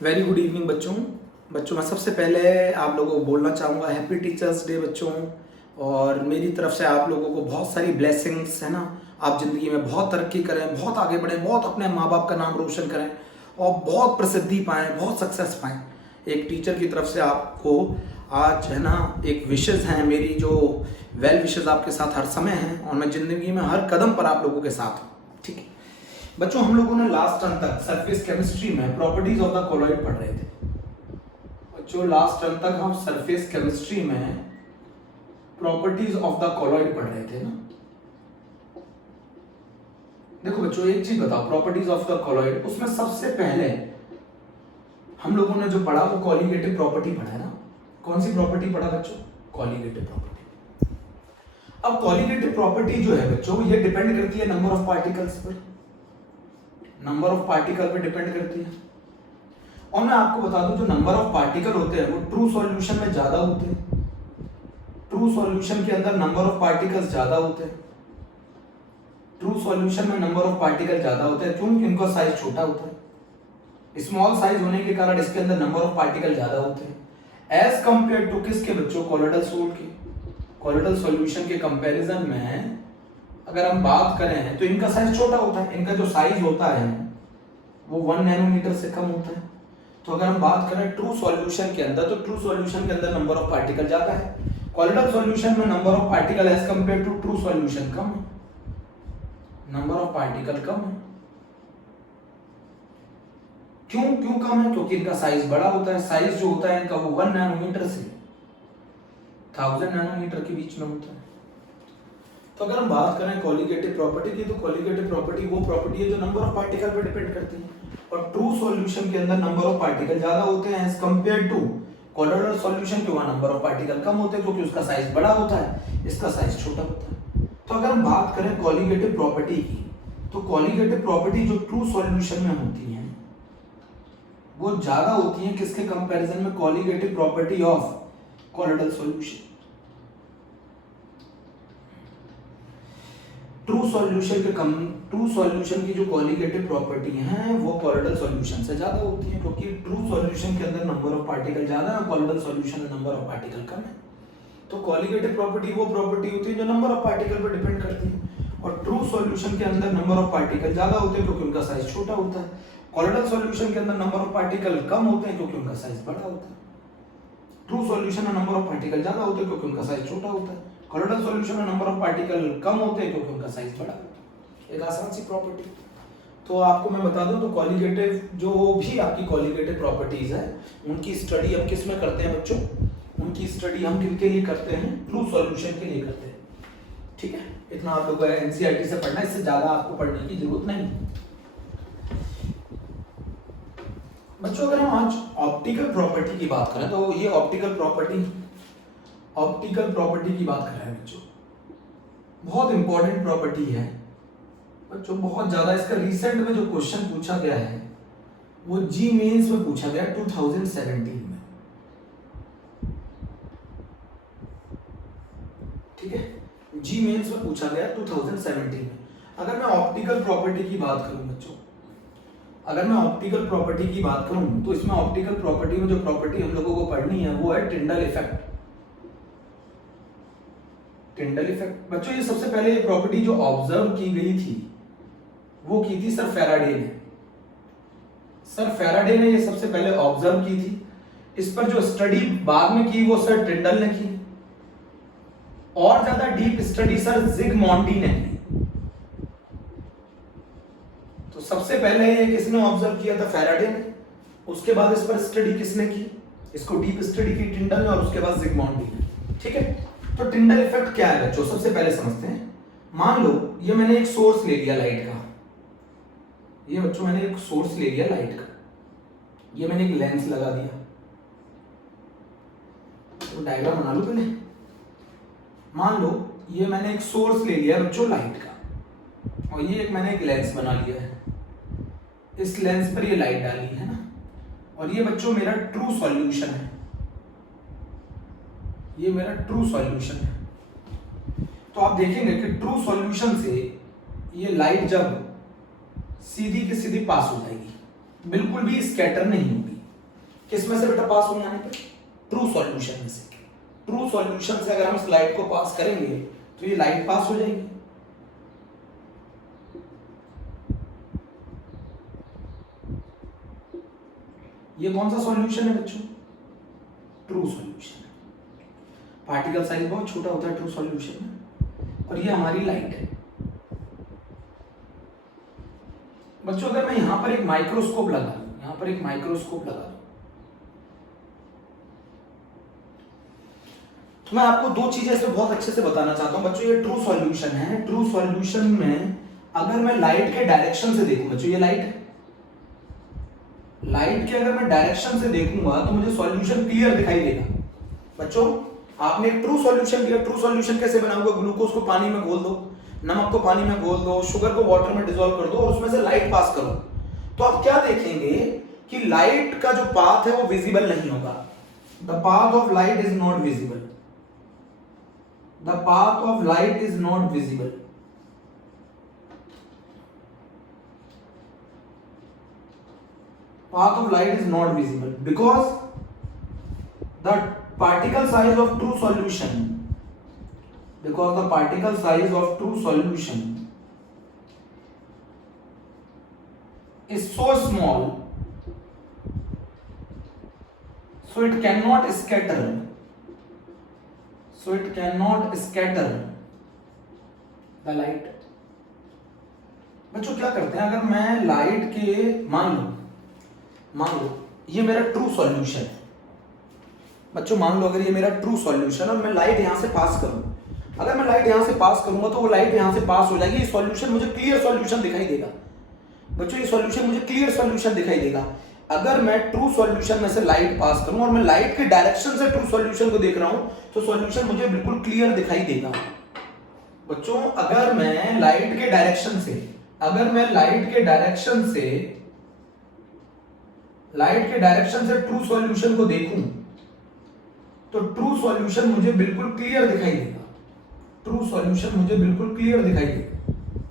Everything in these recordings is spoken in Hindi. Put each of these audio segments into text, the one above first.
वेरी गुड इवनिंग बच्चों। मैं सबसे पहले आप लोगों को बोलना चाहूँगा हैप्पी टीचर्स डे बच्चों। और मेरी तरफ से आप लोगों को बहुत सारी ब्लेसिंग्स है ना। आप ज़िंदगी में बहुत तरक्की करें, बहुत आगे बढ़ें, बहुत अपने माँ बाप का नाम रोशन करें और बहुत प्रसिद्धि पाएँ, बहुत सक्सेस पाएँ। एक टीचर की तरफ से आपको आज है ना एक विशेज़ हैं मेरी, जो वेल विशेज़ आपके साथ हर समय हैं और मैं ज़िंदगी में हर कदम पर आप लोगों के साथ हूँ। ठीक है बच्चों, हम लोगों ने लास्ट टर्म तक सरफेस केमिस्ट्री में प्रॉपर्टीज ऑफ द कोलॉइड पढ़ रहे थे। बच्चों लास्ट टर्म तक हम सरफेस केमिस्ट्री में प्रॉपर्टीज ऑफ द कोलॉइड पढ़ रहे थे ना। देखो बच्चों एक चीज बताओ, प्रॉपर्टीज ऑफ द कोलॉइड उसमें सबसे पहले हम लोगों ने जो पढ़ा वो कॉलीगेटिव प्रॉपर्टी पढ़ा है ना। कौन सी प्रॉपर्टी पढ़ा बच्चों? Colligative property. अब कॉलीगेटिव प्रॉपर्टी जो है बच्चों ये डिपेंड करती है नंबर ऑफ पार्टिकल्स पर, नंबर ऑफ पार्टिकल पे डिपेंड करती है। और मैं आपको बता दूं जो नंबर ऑफ पार्टिकल होते हैं वो ट्रू सॉल्यूशन में ज्यादा होते हैं। ट्रू सॉल्यूशन के अंदर नंबर ऑफ पार्टिकल्स ज्यादा होते हैं। ट्रू सॉल्यूशन में नंबर ऑफ पार्टिकल ज्यादा होते हैं क्योंकि इनका साइज छोटा होता है। स्मॉल साइज होने के कारण इसके अंदर नंबर ऑफ पार्टिकल ज्यादा होते हैं एज कंपेयर टू किसके बच्चों? कोलोइडल सोल्ट के। कोलोइडल सॉल्यूशन के कंपैरिजन में अगर हम बात करें तो इनका साइज छोटा होता है। इनका जो साइज होता है वो 1 नैनोमीटर से कम होता है। तो अगर हम बात करें ट्रू सॉल्यूशन के अंदर, तो ट्रू सॉल्यूशन के अंदर नंबर ऑफ पार्टिकल ज्यादा है। कोलोइडल सॉल्यूशन में number of particle as compare to true solution कम है, नंबर ऑफ पार्टिकल कम है। क्यों कम है? क्योंकि इनका साइज बड़ा होता है। साइज जो होता है इनका वो 1 नैनोमीटर से 1000 नैनोमीटर के बीच में होता है। तो अगर हम बात करें कॉलीगेटिव प्रॉपर्टी की, तो कॉलीगेटिव प्रॉपर्टी वो प्रॉपर्टी है जो नंबर ऑफ पार्टिकल पर डिपेंड करती है। और ट्रू सॉल्यूशन के अंदर नंबर ऑफ पार्टिकल ज्यादा होते हैं as compare to colloidal solution के, वहां नंबर ऑफ पार्टिकल कम होते हैं क्योंकि उसका साइज बड़ा होता है, इसका साइज छोटा होता है। तो अगर हम बात करें कॉलीगेटिव प्रॉपर्टी की, तो कॉलीगेटिव प्रॉपर्टी जो ट्रू सॉल्यूशन में होती है वो ज्यादा होती है किसके कंपैरिजन में? Colligative property of colloidal solution. True solution की जो कॉलीगेटिव प्रॉपर्टी है वो कोलोइडल सॉल्यूशन से ज्यादा होती है क्योंकि ट्रू सॉल्यूशन के अंदर नंबर ऑफ पार्टिकल ज्यादा है, कोलोइडल सॉल्यूशन में नंबर ऑफ पार्टिकल कम है। तो कॉलीगेटिव प्रॉपर्टी वो प्रॉपर्टी होती है जो नंबर ऑफ पार्टिकल पर डिपेंड करती है। और ट्रू सॉल्यूशन के अंदर नंबर ऑफ पार्टिकल ज्यादा होते हैं क्योंकि उनका साइज छोटा होता है। कोलोइडल सॉल्यूशन के अंदर नंबर ऑफ पार्टिकल कम होते हैं क्योंकि उनका साइज बड़ा होता है। ट्रू सॉल्यूशन में नंबर ऑफ पार्टिकल ज्यादा होते हैं क्योंकि उनका साइज छोटा होता है। कोलोइडल सॉल्यूशन में नंबर ऑफ पार्टिकल कम होते हैं क्योंकि उनका साइज बड़ा होता है। एक आसान सी प्रॉपर्टी। तो आपको मैं बता दूं तो कॉलीगेटिव जो भी आपकी कॉलीगेटिव प्रॉपर्टीज है उनकी स्टडी हम किस में करते हैं बच्चों? उनकी स्टडी हम किनके लिए करते हैं? ट्रू सॉल्यूशन के लिए करते हैं। ठीक है, इतना आप लोगों को एनसीईआरटी से पढ़ना है, इससे ज्यादा आपको पढ़ने की जरूरत नहीं। बच्चों अगर हम आज ऑप्टिकल प्रॉपर्टी की बात करें तो ये ऑप्टिकल प्रॉपर्टी की बात कर रहे हैं बच्चों। बहुत इंपॉर्टेंट प्रॉपर्टी है बच्चों, बहुत ज्यादा। इसका रिसेंट में जो क्वेश्चन पूछा गया है वो जी मेंस में पूछा गया 2017 में। ठीक है, जी मेंस में पूछा गया 2017 में। अगर मैं ऑप्टिकल प्रॉपर्टी की बात करूं बच्चों, अगर मैं ऑप्टिकल प्रॉपर्टी की बात करूं तो इसमें ऑप्टिकल प्रॉपर्टी में जो प्रॉपर्टी हम लोगों को पढ़नी है वो है टिंडल इफेक्ट। टिंडल इफेक्ट बच्चों ये सबसे पहले ये प्रॉपर्टी जो ऑब्जर्व की गई थी वो की थी सर फैराडे ने। सर फैराडे ने ये सबसे पहले ऑब्जर्व की थी। इस पर जो स्टडी बाद में की वो सर टिंडल ने की। और ज्यादा डीप स्टडी सर जिगमॉन्डी ने की। तो सबसे पहले ये किसने ऑब्जर्व किया था? फैराडे ने। उसके बाद इस पर स्टडी किसने की? इसको डीप स्टडी की टिंडल ने, और उसके बाद जिगमॉन्डी ने। ठीक है, तो टिंडल इफेक्ट क्या है बच्चों? सबसे पहले समझते हैं। मान लो ये मैंने एक सोर्स ले लिया लाइट का, ये बच्चों मैंने एक सोर्स ले लिया लाइट का, ये मैंने एक लेंस लगा दिया। तो डायग्राम बना लो पहले। मान लो ये मैंने एक सोर्स ले लिया बच्चों लाइट का, और ये मैंने एक लेंस बना लिया है। इस लेंस पर ये लाइट डाली है ना, और ये बच्चों मेरा ट्रू सॉल्यूशन है। ये मेरा ट्रू सॉल्यूशन है। तो आप देखेंगे कि ट्रू सॉल्यूशन से ये लाइट जब सीधी की सीधी पास हो जाएगी, बिल्कुल भी स्कैटर नहीं होगी। किस में से बेटा पास होंगे यहाँ पे? ट्रू सॉल्यूशन में से। ट्रू सॉल्यूशन से अगर हम इस लाइट को पास करेंगे तो ये लाइट पास हो जाएगी। ये कौन सा सॉल्यूशन है बच्चों? True solution. पार्टिकल साइज बहुत छोटा होता है ट्रू सॉल्यूशन में, और ये हमारी लाइट है। बच्चों अगर मैं यहां पर एक माइक्रोस्कोप लगा दूं, यहां पर एक माइक्रोस्कोप लगा दूं, तो मैं आपको दो चीजें इसमें बहुत अच्छे से बताना चाहता हूं बच्चों। ये ट्रू सॉल्यूशन है। ट्रू सॉल्यूशन में अगर मैं लाइट के डायरेक्शन से देखूं बच्चों, ये लाइट है, लाइट के अगर मैं डायरेक्शन से देखूंगा तो मुझे सॉल्यूशन क्लियर दिखाई देगा। बच्चों आपने एक ट्रू सॉल्यूशन लिया, ट्रू सॉल्यूशन कैसे बनाऊंगा? ग्लूकोज को पानी में घोल दो, नमक को पानी में घोल दो, शुगर को वाटर में डिसॉल्व कर दो और उसमें से लाइट पास करो, तो आप क्या देखेंगे कि लाइट का जो पाथ है वो विजिबल नहीं होगा। The path of light is not visible. The path of light is not visible. Path of light is not visible because the particle size of true solution, because the particle size of true solution is so small, so it cannot scatter, so it cannot scatter the light। बच्चों क्या करते हैं, अगर मैं लाइट के मान लो ये मेरा ट्रू सॉल्यूशन है बच्चों, मान लो अगर ये मेरा ट्रू सॉल्यूशन और मैं लाइट यहां से पास करूं, अगर मैं लाइट यहां से पास करूंगा तो वो लाइट यहां से पास हो जाएगी, ये सॉल्यूशन मुझे क्लियर सॉल्यूशन दिखाई देगा बच्चों, ये सॉल्यूशन मुझे क्लियर सॉल्यूशन दिखाई देगा। अगर मैं ट्रू सॉल्यूशन में से लाइट पास करूं और मैं लाइट के डायरेक्शन से ट्रू सॉल्यूशन को देख रहा हूं तो सॉल्यूशन मुझे बिल्कुल क्लियर दिखाई देगा बच्चों। अगर मैं लाइट के डायरेक्शन से, अगर मैं लाइट के डायरेक्शन से ट्रू सॉल्यूशन को देखूं तो ट्रू सॉल्यूशन मुझे बिल्कुल क्लियर दिखाई देगा, ट्रू सॉल्यूशन मुझे बिल्कुल क्लियर दिखाई देगा।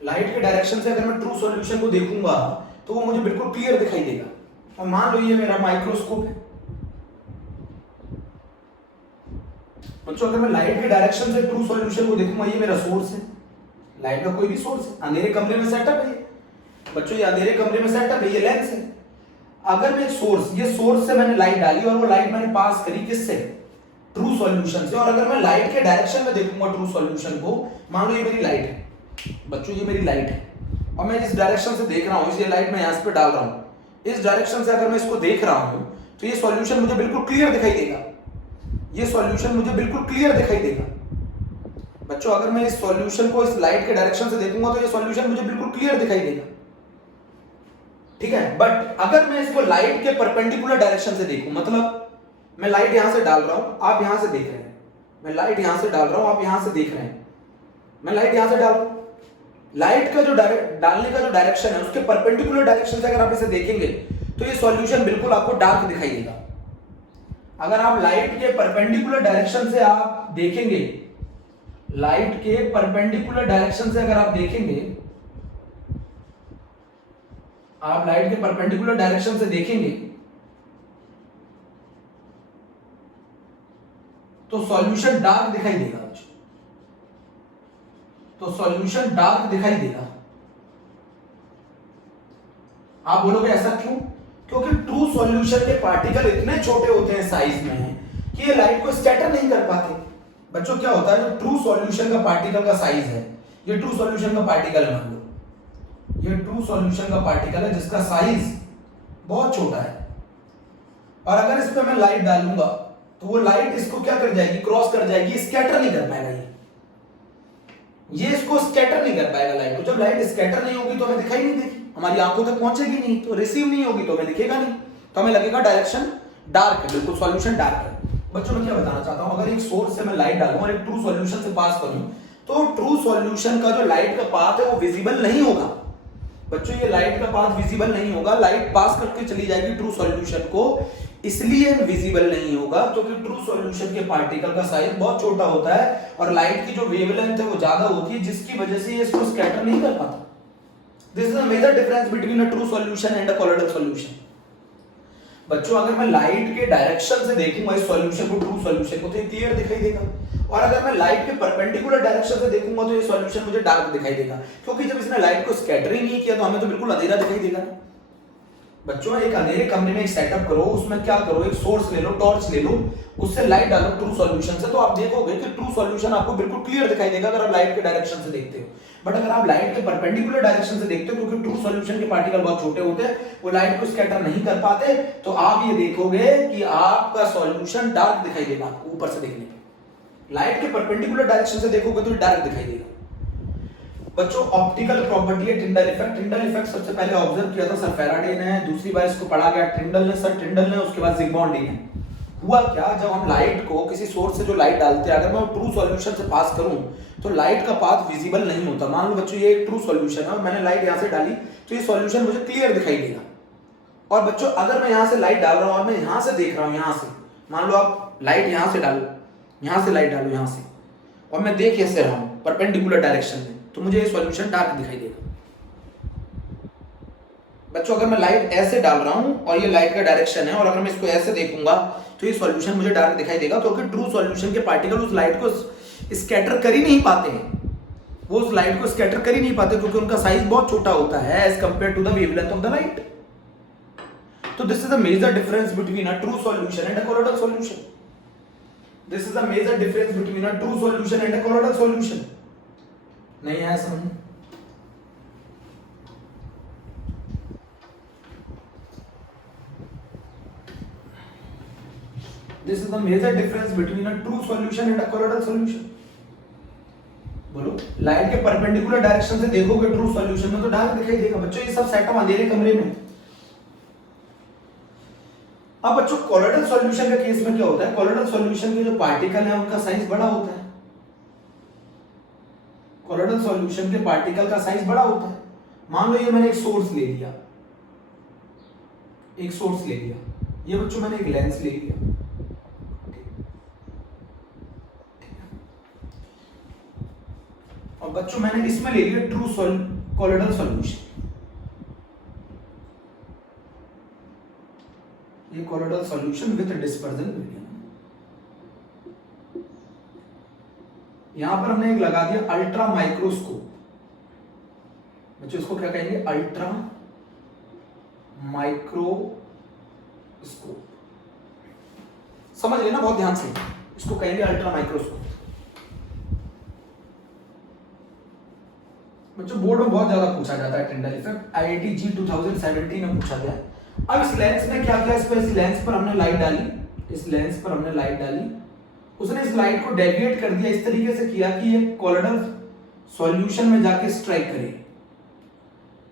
लाइट के डायरेक्शन से अगर मैं ट्रू सॉल्यूशन को देखूंगा तो वो मुझे बिल्कुल क्लियर दिखाई देगा। और मान लो ये मेरा माइक्रोस्कोप है बच्चों, अगर मैं लाइट के डायरेक्शन से ट्रू सॉल्यूशन को देखूंगा, ये मेरा सोर्स है, लाइट का कोई भी सोर्स है, अंधेरे कमरे में सेटअप है बच्चों, ये अंधेरे कमरे में सेटअप है, ये लेंस है। अगर मैं सोर्स, ये सोर्स से मैंने लाइट डाली और वो लाइट मैंने पास करी किससे? ट्रू सॉल्यूशन से। और अगर मैं लाइट के डायरेक्शन में देखूंगा ट्रू सॉल्यूशन को, मान लो ये मेरी लाइट है बच्चों, ये मेरी लाइट है और मैं इस डायरेक्शन से देख रहा हूं, इसलिए लाइट मैं यहां पे डाल रहा हूं, इस डायरेक्शन से अगर मैं इसको देख रहा हूं तो ये सॉल्यूशन मुझे बिल्कुल क्लियर दिखाई देगा, ये सॉल्यूशन मुझे बिल्कुल क्लियर दिखाई देगा बच्चों। अगर मैं इस सॉल्यूशन को इस लाइट के डायरेक्शन से देखूंगा तो ये सॉल्यूशन मुझे बिल्कुल क्लियर दिखाई देगा, ठीक है। बट अगर मैं इसको लाइट के परपेंडिकुलर डायरेक्शन से देखूं, मतलब मैं लाइट यहां से डाल रहा हूं, आप यहां से देख रहे हैं, मैं लाइट यहां से डाल रहा हूं, आप यहां से देख रहे हैं, मैं लाइट यहां से डाल रहा हूं, लाइट का जो डालने का जो डायरेक्शन है उसके परपेंडिकुलर डायरेक्शन से अगर आप इसे देखेंगे तो ये सॉल्यूशन बिल्कुल आपको डार्क दिखाई देगा। अगर आप लाइट के परपेंडिकुलर डायरेक्शन से आप देखेंगे, लाइट के परपेंडिकुलर डायरेक्शन से अगर आप देखेंगे, आप लाइट के परपेंडिकुलर डायरेक्शन से देखेंगे तो सॉल्यूशन डार्क दिखाई देगा, तो सॉल्यूशन डार्क दिखाई देगा। आप बोलोगे ऐसा क्यों? क्योंकि ट्रू सॉल्यूशन के पार्टिकल इतने छोटे होते हैं साइज में कि ये लाइट को स्कैटर नहीं कर पाते बच्चों। क्या होता है, जो ट्रू सॉल्यूशन का पार्टिकल का साइज है, ये ट्रू सॉल्यूशन का पार्टिकल मान लो, ये ट्रू सॉल्यूशन का पार्टिकल है जिसका साइज बहुत छोटा है, और अगर इस पे मैं लाइट डालूंगा तो वो लाइट इसको क्या कर जाएगी, क्रॉस कर जाएगी, स्कैटर नहीं कर पाएगा, ये इसको स्कैटर नहीं कर पाएगा लाइट को। जब लाइट स्कैटर नहीं होगी तो हमें दिखाई नहीं देगी, हमारी आंखों तक पहुंचेगी नहीं, तो रिसीव नहीं होगी तो हमें दिखेगा नहीं, तो हमें लगेगा डायरेक्शन डार्क है, बिल्कुल सॉल्यूशन डार्क है। बच्चों मैं क्या बताना चाहता हूं, अगर एक सोर्स से मैं लाइट डालूं और एक ट्रू सॉल्यूशन से पास करूं तो ट्रू सॉल्यूशन का जो लाइट का पाथ है वो विजिबल नहीं होगा बच्चों, ये लाइट का पाथ विजिबल नहीं होगा, लाइट पास करके चली जाएगी ट्रू सॉल्यूशन को, इसलिए विजिबल नहीं होगा क्योंकि ट्रू सॉल्यूशन के पार्टिकल का साइज बहुत छोटा होता है और लाइट की जो वेवलेंथ है वो ज्यादा होती है, जिसकी वजह से ये इसको स्कैटर नहीं कर पाता। This is a major difference between a true solution and a colloidal solution. बच्चों अगर मैं लाइट के डायरेक्शन से देखूंगा इस सॉल्यूशन को, ट्रू सॉल्यूशन को, तो ये क्लियर दिखाई देगा, और अगर मैं लाइट के परपेंडिकुलर डायरेक्शन से देखूंगा तो ये सॉल्यूशन मुझे डार्क दिखाई देगा, क्योंकि जब इसने लाइट को स्कैटर ही नहीं किया तो हमें तो बिल्कुल अंधेरा दिखाई देगा ना। बच्चों एक अंधेरे कमरे में एक सेटअप करो, उसमें क्या करो, एक सोर्स ले लो, टॉर्च ले लो, उससे लाइट डालो ट्रू सॉल्यूशन से, तो आप देखोगे कि ट्रू सॉल्यूशन आपको बिल्कुल क्लियर दिखाई देगा अगर आप लाइट के डायरेक्शन से देखते हो। बट अगर आप लाइट के परपेंडिकुलर डायरेक्शन से देखते हो, क्योंकि ट्रू सॉल्यूशन के पार्टिकल बहुत छोटे होते हैं, वो लाइट को स्कैटर नहीं कर पाते, तो आप ये देखोगे कि आपका सॉल्यूशन डार्क दिखाई देगा आपको ऊपर से देखने पे। लाइट के परपेंडिकुलर डायरेक्शन से देखोगे तो डार्क दिखाई देगा। बच्चों ऑप्टिकल प्रॉपर्टी है टिंडल इफेक्ट। टिंडल इफेक्ट सबसे पहले ऑब्जर्व किया था सर फैराडे ने, दूसरी बार इसको पढ़ा गया टिंडल ने, सर टिंडल ने, उसके बाद ज़िग्मॉन्डी ने। हुआ क्या, जब हम लाइट को किसी सोर्स से जो लाइट डालते हैं, अगर मैं ट्रू सॉल्यूशन से पास करूं तो लाइट का पाथ विजिबल नहीं होता। मान लो बच्चों ये एक ट्रू सॉल्यूशन है और मैंने लाइट यहां से डाली तो ये सॉल्यूशन मुझे क्लियर दिखाई देगा। और बच्चों अगर मैं यहां से लाइट डाल रहा हूं और मैं यहां से देख रहा हूं, यहां से मान लो आप लाइट यहां से डालो, यहां से लाइट डालो यहां से, और मैं देख ऐसे रहा हूं परपेंडिकुलर डायरेक्शन में, तो मुझे ये सॉल्यूशन डार्क दिखाई देगा। बच्चों अगर मैं लाइट ऐसे डाल रहा हूं और ये लाइट का डायरेक्शन है और अगर मैं इसको ऐसे देखूंगा तो ये सॉल्यूशन मुझे डार्क दिखाई देगा, क्योंकि ट्रू सॉल्यूशन के पार्टिकल उस लाइट को स्कैटर कर ही नहीं पाते हैं, वो उस लाइट को स्कैटर कर ही नहीं पाते, क्योंकि उनका साइज बहुत छोटा होता है as compare to the wavelength of the light. तो this is the major difference between a true solution and a colloidal solution. This is the major difference between a true solution and a colloidal solution. नहीं है समझ? This is the major difference between a true solution and a colloidal solution. बोलो, लाइट के परपेंडिकुलर डायरेक्शन से देखोगे ट्रू सॉल्यूशन में तो डार्क दिखाई देगा। बच्चों ये सब सेटअप अंधेरे कमरे में। अब बच्चों कोलोइडल सॉल्यूशन के केस में क्या होता है, कोलोइडल सॉल्यूशन के जो पार्टिकल है उनका साइज बड़ा होता है। कोलोइडल सॉल्यूशन के पार्टिकल का साइज बड़ा होता है। मान लो ये मैंने एक सोर्स ले लिया, एक सोर्स ले लिया, ये बच्चों मैंने एक लेंस ले लिया, और बच्चों मैंने इसमें ले लिया ट्रू कोलोइडल सॉल्यूशन। ये colloidal solution with dispersion medium. यहां पर हमने एक लगा दिया अल्ट्रा माइक्रोस्कोप। बच्चों इसको क्या कहेंगे, अल्ट्रा माइक्रोस्कोप। समझ लेना बहुत ध्यान से, इसको कहेंगे अल्ट्रा माइक्रोस्कोप। बच्चों बोर्ड में बहुत ज्यादा पूछा जाता है टिंडल इफेक्ट, आईआईटी जी 2017 में पूछा गया। अब इस लेंस ने क्या किया, इस लेंस पर हमने लाइट डाली, इस लेंस पर हमने लाइट डाली, उसने इस लाइट को डेविएट कर दिया, इस तरीके से किया कि ये कोलोइडल सॉल्यूशन में जाके स्ट्राइक करे।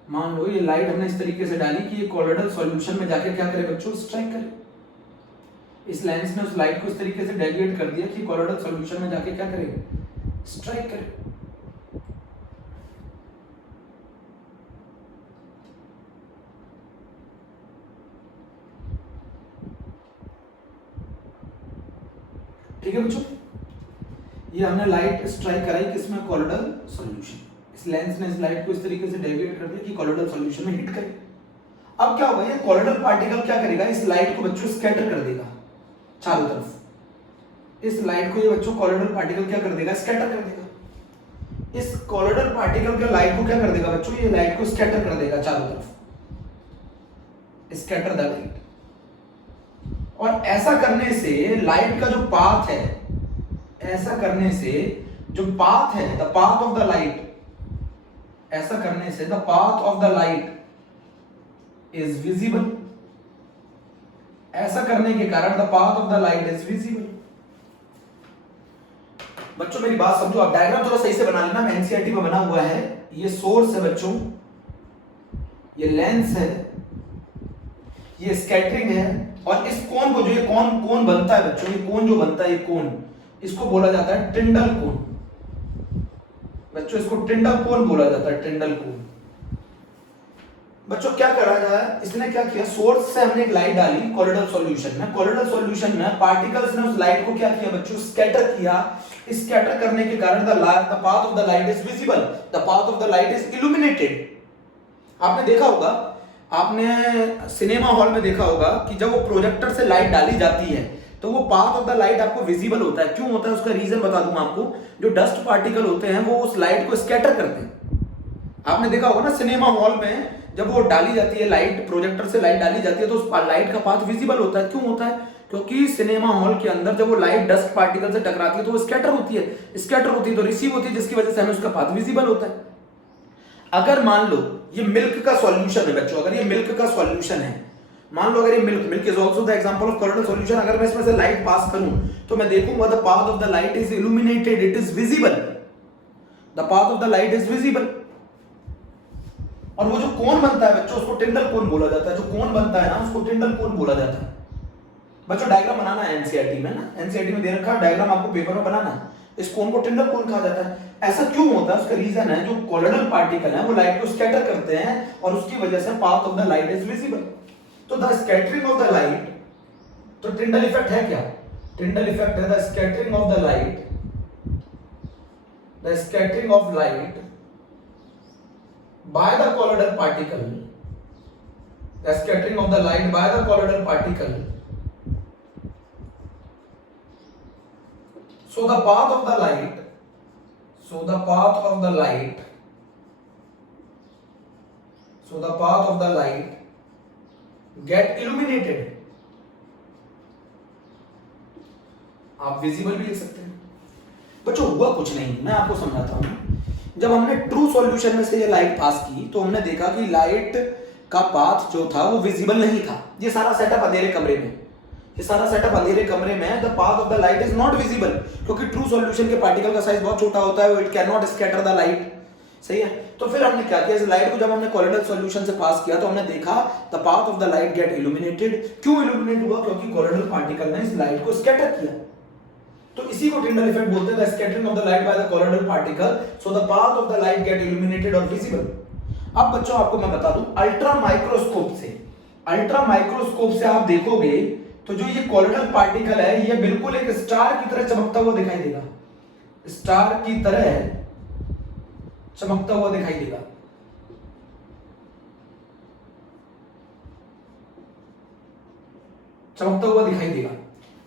मान लो ये लाइट हमने इस तरीके से डाली कि ये कोलोइडल सॉल्यूशन में जाके क्या करे बच्चों, स्ट्राइक करे। इस लेंस ने उस लाइट को इस तरीके से डेविएट कर दिया कि कोलोइडल सॉल्यूशन में जाके क्या करे, स्ट्राइक करे। ठीक है बच्चों, ये हमने लाइट स्ट्राइक कराई किसमें, कोलोइडल सॉल्यूशन। इस लेंस ने इस लाइट को इस तरीके से डेविएट कर दिया कि कोलोइडल सॉल्यूशन में हिट करे। अब क्या होगा, ये कोलोइडल पार्टिकल क्या करेगा, इस लाइट को बच्चों स्कैटर कर देगा चारों तरफ। इस लाइट को ये बच्चों कोलोइडल पार्टिकल क्या कर देगा, स्कैटर कर देगा। इस कोलोइडल पार्टिकल के लाइट को क्या कर देगा बच्चों, ये लाइट को स्कैटर कर देगा चारों तरफ, स्कैटर द लाइट। और ऐसा करने से लाइट का जो पाथ है, ऐसा करने से जो पाथ है, the path of the light, ऐसा करने से the path of the light is visible. ऐसा करने के कारण the path of the light is visible. बच्चों मेरी बात समझो, आप डायग्राम थोड़ा सही से बना लेना, मैं एनसीईआरटी में बना हुआ है। ये सोर्स है बच्चों, ये लेंस है, ये स्कैटरिंग है, और इस कोन को जो ये कोन बनता है बच्चों, ये कोन जो बनता है, ये कोन, इसको बोला जाता है टिंडल कोन। बच्चों इसको टिंडल कोन बोला जाता है, टिंडल कोन। बच्चों क्या करा जाए, इसने क्या किया, सोर्स से हमने एक लाइट डाली कोलोइडल सॉल्यूशन में, कोलोइडल सॉल्यूशन में पार्टिकल्स ने उस लाइट को क्या किया बच्चों, स्कैटर किया। स्कैटर करने के कारण the path of the light is visible, the path of the light is illuminated. आपने देखा होगा आपने सिनेमा हॉल में देखा होगा कि जब वो प्रोजेक्टर से लाइट डाली जाती है तो वो पाथ ऑफ द लाइट आपको विजिबल होता है। क्यों होता है उसका रीजन बता दूं आपको। जो डस्ट पार्टिकल होते हैं वो उस लाइट को स्कैटर करते हैं। आपने देखा होगा ना सिनेमा हॉल में जब वो डाली जाती है लाइट, प्रोजेक्टर से लाइट डाली जाती है तो उस लाइट का पाथ विजिबल होता है। क्यों होता है? क्योंकि सिनेमा हॉल के अंदर जब वो लाइट डस्ट पार्टिकल से टकराती है तो वो स्कैटर होती है तो रिसीव होती है, जिसकी वजह से हमें उसका पाथ विजिबल होता है। अगर मान लो ये मिल्क का सॉल्यूशन है बच्चों, अगर ये मिल्क का सॉल्यूशन है, मान लो अगर ये milk is also the example of colloidal solution, अगर मैं इसमें से लाइट पास करूं तो मैं देखूंगा the path of the light is illuminated, it is visible, the path of the light is visible. और वो जो कोन बनता है बच्चों उसको टिंडल कोन बोला जाता है। जो कोन बनता है ना उसको टिंडल कोन बोला जाता है। बच्चों डायग्राम बनाना है एनसीईआरटी में ना, एनसीईआरटी में दे रखा है डायग्राम, आपको पेपर में बनाना है। इस कोन को टिंडल कोन कहा जाता है। ऐसा क्यों होता है? उसका रीजन है जो कॉलोइडल पार्टिकल है वो लाइट को स्कैटर करते हैं और उसकी वजह से path of the light is visible. तो the scattering of the light, तो टिंडल इफेक्ट है क्या? टिंडल इफेक्ट है the scattering of the light, the scattering of light by the colloidal particle, the scattering of the light by the colloidal particle. So the path of the light, so the path of the light, so the path of the light get illuminated. आप विजिबल भी लिख सकते हैं। बच्चों हुआ कुछ नहीं, मैं आपको समझाता हूं। जब हमने ट्रू सॉल्यूशन में से ये लाइट पास की तो हमने देखा कि लाइट का पाथ जो था वो विजिबल नहीं था। ये सारा सेटअप अंधेरे कमरे में, ये सारा सेटअप अंधेरे कमरे में, the path of the light is not visible, क्योंकि ट्रू सॉल्यूशन के पार्टिकल का साइज बहुत छोटा होता है, it can not scatter the light. सही है। तो फिर हमने क्या किया, इस लाइट को जब हमने कॉलोइडल सॉल्यूशन से पास किया तो हमने देखा the path of the light get illuminated. क्यों इल्यूमिनेट हुआ? क्योंकि कॉलोइडल पार्टिकल ने इस लाइट को स्कैटर किया। तो इसी को टिंडल इफेक्ट बोलते हैं, the scattering of the light by the colloidal particle, so the path of the light get illuminated और विजिबल। अब बच्चों आपको मैं बता दूं, अल्ट्रा माइक्रोस्कोप से आप देखोगे तो जो ये कॉलोइडल पार्टिकल है ये बिल्कुल एक स्टार की तरह चमकता हुआ दिखाई देगा, स्टार की तरह चमकता हुआ दिखाई देगा। चमकता हुआ दिखाई देगा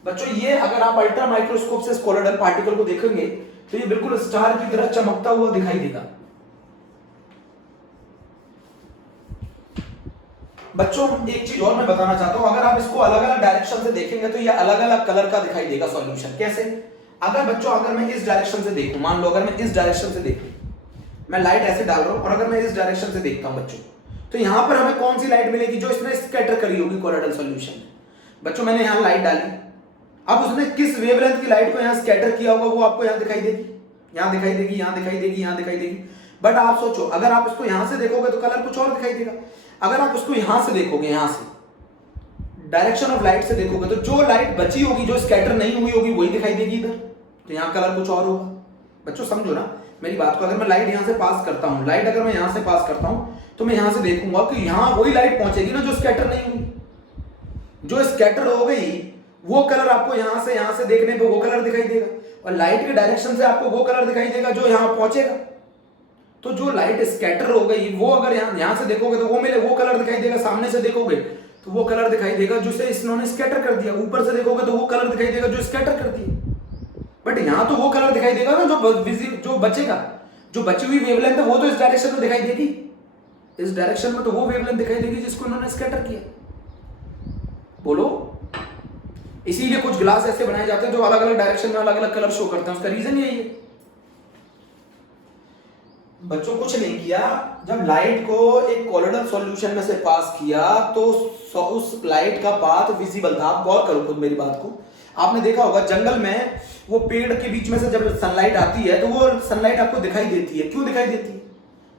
बच्चों। ये अगर आप अल्ट्रा माइक्रोस्कोप से कॉलोइडल पार्टिकल को देखेंगे तो ये बिल्कुल स्टार की तरह चमकता हुआ दिखाई देगा। बच्चों एक चीज और मैं बताना चाहता हूं, अगर आप इसको अलग अलग डायरेक्शन से देखेंगे तो ये अलग अलग कलर का दिखाई देगा सॉल्यूशन। कैसे? अगर मैं इस डायरेक्शन से देखूं, मान लो अगर मैं इस डायरेक्शन से देखूं, मैं लाइट ऐसे डाल रहा हूं और अगर मैं इस डायरेक्शन से देखता हूं बच्चों, तो यहां पर हमें कौन सी लाइट मिलेगी? जो इसने स्कैटर करी होगी कॉलोइडल सॉल्यूशन में। बच्चों मैंने यहां लाइट डाली, अब उसने किस वेवलेंथ की लाइट को यहां स्कैटर किया होगा वो आपको यहां दिखाई देगी, यहां दिखाई देगी, यहां दिखाई देगी, यहां दिखाई देगी। बट आप सोचो अगर आप इसको यहां से देखोगे तो कलर कुछ और दिखाई देगा। अगर आप इसको यहां से देखोगे, यहां से डायरेक्शन ऑफ लाइट से देखोगे तो जो लाइट बची होगी, जो स्कैटर नहीं हुई होगी, वही दिखाई देगी इधर। तो यहां कलर कुछ और होगा। बच्चों समझो ना मेरी बात को। अगर मैं लाइट यहां से पास करता हूं, लाइट अगर मैं यहां से पास करता हूं तो मैं यहां से देखूंगा कि यहां वही लाइट पहुंचेगी ना जो स्कैटर नहीं हुई। जो स्कैटर हो गई वो कलर आपको यहां से देखने पे वो कलर दिखाई देगा, और लाइट के डायरेक्शन से आपको वो कलर दिखाई देगा जो यहां पहुंचेगा। तो जो लाइट स्कैटर हो गई वो अगर यहां से देखोगे तो वो कलर दिखाई देगा, सामने से देखोगे तो वो कलर दिखाई देगा जिसे इन्होंने स्कैटर कर दिया, ऊपर से देखोगे तो वो कलर दिखाई देगा जो स्कैटर कर दिया। बट यहां तो वो कलर दिखाई देगा ना जो बचेगा, जो बची हुई वेवलेंथ है वो तो इस डायरेक्शन में दिखाई देगी, इस डायरेक्शन में तो वो वेवलेंथ दिखाई देगी जिसको इन्होंने स्कैटर किया। बोलो। इसीलिए कुछ ग्लास ऐसे बनाए जाते हैं जो अलग अलग डायरेक्शन में अलग अलग कलर शो करते हैं, उसका रीजन यही है। बच्चों कुछ नहीं किया, जब लाइट को एक कॉलोइडल सॉल्यूशन में से पास किया तो उस लाइट का पाथ विजिबल था। आप गौर करो खुद मेरी बात को। आपने देखा होगा जंगल में वो पेड़ के बीच में से जब सनलाइट आती है तो वो सनलाइट आपको दिखाई देती है। क्यों दिखाई देती है?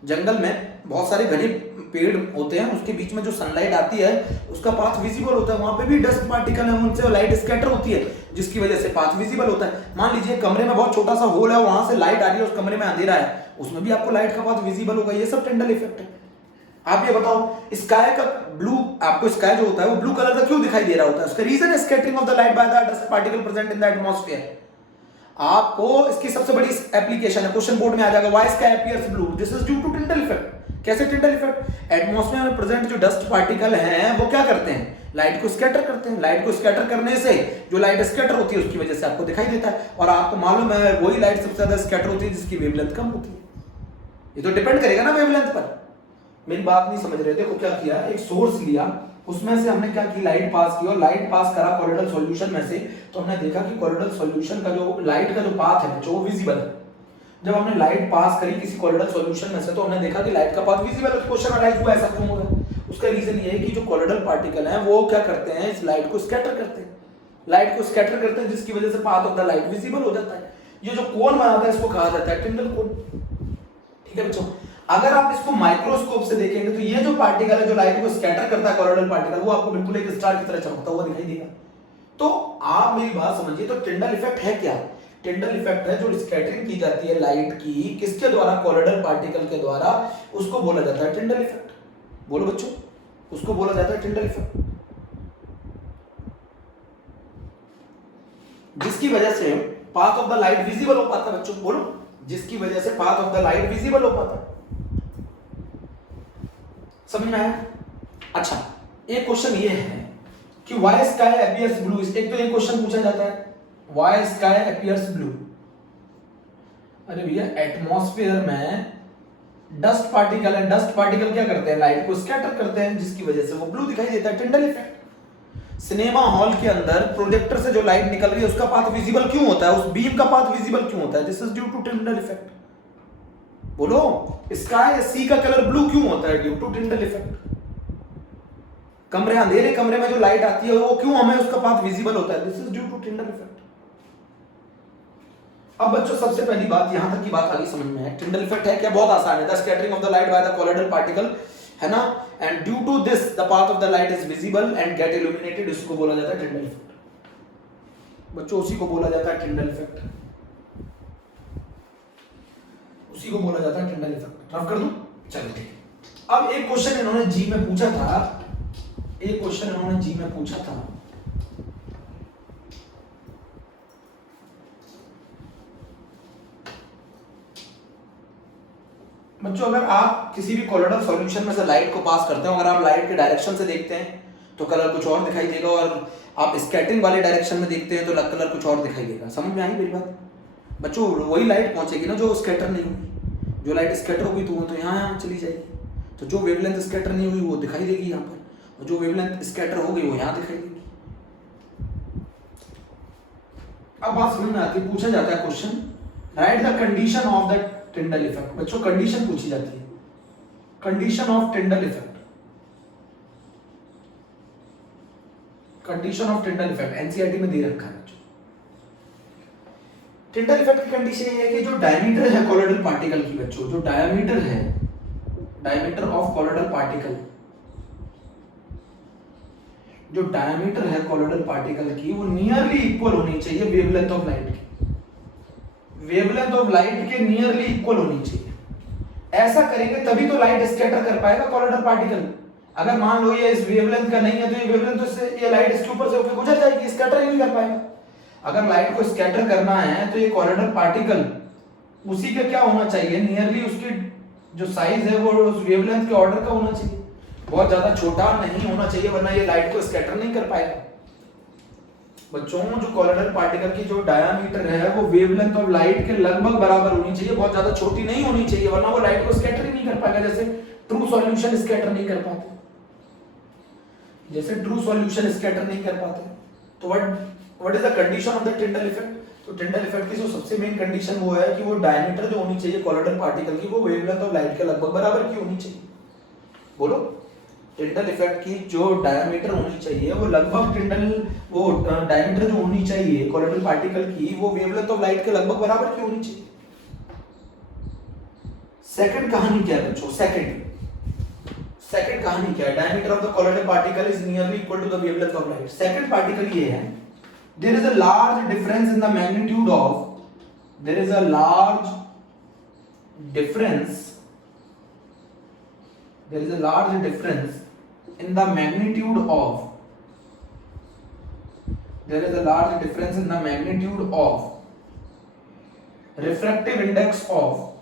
जंगल में बहुत सारे घने पेड़ होते हैं, उसके बीच में जो सनलाइट आती है उसका पाथ विजिबल होता है। वहां पे भी डस्ट पार्टिकल है, उनसे लाइट स्कैटर होती है जिसकी वजह से पाथ विजिबल होता है। मान लीजिए कमरे में बहुत छोटा सा होल है, वहां से लाइट आ रही है, उस कमरे में अंधेरा है, उसमें भी आपको लाइट का पाथ विजिबल होगा। ये सब टिंडल इफेक्ट है। आप ये बताओ स्काई का ब्लू, आपको स्काई जो होता है वो ब्लू कलर का क्यों दिखाई दे रहा होता है? उसका रीजन है scattering of the light by the dust particle present in the atmosphere. आपको इसकी सबसे बड़ी एप्लीकेशन है, क्वेश्चन बोर्ड में आ जाएगा, why sky appears blue, this is due to Tyndall effect. कैसे टिंडल इफेक्ट? एटमॉस्फेयर में प्रेजेंट जो डस्ट पार्टिकल हैं वो क्या करते हैं? लाइट को स्कैटर करते हैं। लाइट को स्कैटर करने से जो लाइट स्कैटर होती है उसकी वजह से आपको दिखाई देता है, और आपको मालूम है वही लाइट सबसे ज्यादा स्कैटर होती है जिसकी वेवलेंथ कम होती है। ये तो डिपेंड करेगा ना वेवलेंथ पर। मेरी बात नहीं समझ रहे? देखो क्या किया, एक सोर्स लिया, उसमें से हमने क्या की, लाइट पास की, और लाइट पास करा कोलोइडल सॉल्यूशन में से, तो हमने देखा कि कोलोइडल सॉल्यूशन का जो लाइट का जो पाथ है जो विजिबल है। जब हमने लाइट पास करी किसी कोलोइडल सॉल्यूशन में से तो हमने देखा कि लाइट का पाथ विजिबल है। क्वेश्चन अराइज हुआ ऐसा क्यों हो रहा है? उसका रीजन ये है कि जो कोलोइडल पार्टिकल हैं वो क्या करते हैं, इस लाइट को स्कैटर करते हैं। लाइट को स्कैटर करते हैं जिसकी वजह से path of the light visible हो जाता है। ये जो कोन बनाता है इसको कहा जाता है टिंडल कोन। ठीक है बच्चों, अगर आप इसको माइक्रोस्कोप से देखेंगे तो ये जो पार्टिकल है जो लाइट को स्कैटर करता है कोलोइडल पार्टिकल, वो आपको बिल्कुल एक स्टार की तरह चमकता हुआ दिखाई देगा। तो आप मेरी बात समझिए, तो टिंडल इफेक्ट है क्या? टिंडल इफेक्ट है जो स्कैटरिंग की जाती है लाइट की, किसके द्वारा? कोलोइडल पार्टिकल के द्वारा, उसको बोला जाता है टिंडल इफेक्ट। बोलो बच्चों, उसको बोला जाता है टिंडल इफेक्ट, जिसकी वजह से path of the light visible हो पाता है। बच्चों बोलो, जिसकी वजह से path of the light visible हो पाता है। समझ में आया? अच्छा, एक क्वेश्चन ये है कि व्हाई स्काई अपीयर्स ब्लू। एक तो ये क्वेश्चन पूछा जाता है, व्हाई स्काई अपीयर्स ब्लू। अरे भैया, एटमॉस्फेयर में डस्ट पार्टिकल है, डस्ट पार्टिकल क्या करते हैं? लाइट को स्कैटर करते हैं, जिसकी वजह से वो ब्लू दिखाई देता है, टिंडल इफेक्ट। सिनेमा हॉल के अंदर प्रोजेक्टर से जो लाइट निकल रही है उसका पाथ विजिबल क्यों होता है? उस बीम का पाथ विजिबल क्यों होता है? This is due to Tyndall effect. बोलो, स्काई सी का कलर ब्लू क्यों होता है? Due to Tyndall effect. कमरे, अंधेरे कमरे में जो लाइट आती है वो क्यों हमें उसका पाथ विजिबल होता है? This is due to Tyndall effect. अब बच्चों सबसे पहली बात, यहां तक की बात आगे समझ में है। टिंडल इफेक्ट है क्या? बहुत आसान है। The scattering of the light by the colloidal particle, है ना, and due to this the path of the light is visible and get illuminated, इसको बोला जाता है टिंडल इफेक्ट। बच्चों उसी को बोला जाता है टिंडल इफेक्ट, उसी को बोला जाता है टिंडल इफेक्ट। रफ कर दूं? चलो ठीक। अब एक क्वेश्चन इन्होंने जी में पूछा था, एक क्वेश्चन इन्होंने जी में पूछा था, बच्चों अगर आप किसी भी कोलोइडल सॉल्यूशन में से लाइट को पास करते हो, अगर आप लाइट के डायरेक्शन से देखते हैं तो कलर कुछ और दिखाई देगा, और आप स्कैटरिंग वाले डायरेक्शन में देखते हैं तो कलर कुछ और दिखाई देगा। समझ में आई मेरी बात? बच्चों वही लाइट पहुंचेगी ना जो स्कैटर नहीं हुई। जो लाइट स्कैटर होगी तो वो तो यहाँ चली जाएगी, तो जो वेवलेंथ स्कैटर नहीं हुई वो दिखाई देगी यहाँ पर, और जो वेवलेंथ स्कैटर हो गई वो यहाँ दिखाई देगी। अब बात समझ में आती है, पूछा जाता है question, right the condition of the Tyndall effect. बच्चों कंडीशन पूछी जाती है, condition of Tyndall effect, condition of Tyndall effect NCERT में दे रखा है। टिंडल इफेक्ट की कंडीशन ये है कि जो डायमीटर है कोलोइडल पार्टिकल की, बच्चों जो डायमीटर है, डायमीटर ऑफ कोलोइडल पार्टिकल, जो डायमीटर है कोलोइडल पार्टिकल की वो नियरली इक्वल होनी चाहिए वेवलेंथ ऑफ लाइट की, वेवलेंथ ऑफ लाइट के नियरली इक्वल होनी चाहिए। ऐसा करेंगे तभी तो लाइट स्कैटर कर पाएगा कोलोइडल पार्टिकल। अगर मान लो ये इस वेवलेंथ का नहीं है तो ये वेवलेंथ से ये लाइट इसके ऊपर से होकर गुजर जाएगी, स्कैटर ही नहीं कर पाएगा। अगर लाइट को स्कैटर करना है तो ये कोलोइडल पार्टिकल उसी का क्या होना चाहिए, नियरली उसकी जो साइज है वो उस वेवलेंथ के ऑर्डर का होना चाहिए, बहुत ज्यादा छोटा नहीं होना चाहिए, वरना ये लाइट को स्कैटर नहीं कर पाएगा। बच्चों जो कोलोइडल पार्टिकल की जो डायमीटर है वो वेवलेंथ ऑफ लाइट के लगभग बराबर होनी चाहिए, बहुत ज्यादा छोटी नहीं होनी चाहिए, वरना वो लाइट को स्कैटर ही नहीं कर पाएगा। जैसे ट्रू सॉल्यूशन स्कैटर नहीं कर पाते, जैसे ट्रू सॉल्यूशन स्कैटर नहीं कर पाते। तो what is the condition of the Tyndall effect? तो टिंडल इफेक्ट की जो सबसे मेन कंडीशन वो है कि वो डायमीटर जो होनी चाहिए कोलोइडल पार्टिकल की वो वेवलेंथ ऑफ लाइट के लगभग बराबर की होनी चाहिए। बोलो, टिंडल इफेक्ट की जो डायमीटर होनी चाहिए वो लगभग वो डायमीटर जो होनी चाहिए कोलोइडल पार्टिकल की वो वेवलेंथ ऑफ लाइट के लगभग बराबर की होनी चाहिए। सेकंड कहानी क्या है बच्चों? सेकंड कहानी क्या है? Diameter of the colloidal particle is nearly equal to the wavelength of light. Second particle ये है, there is a large difference in the magnitude of, there is a large difference, there is a large difference in the magnitude of, there is a large difference in the magnitude of refractive index of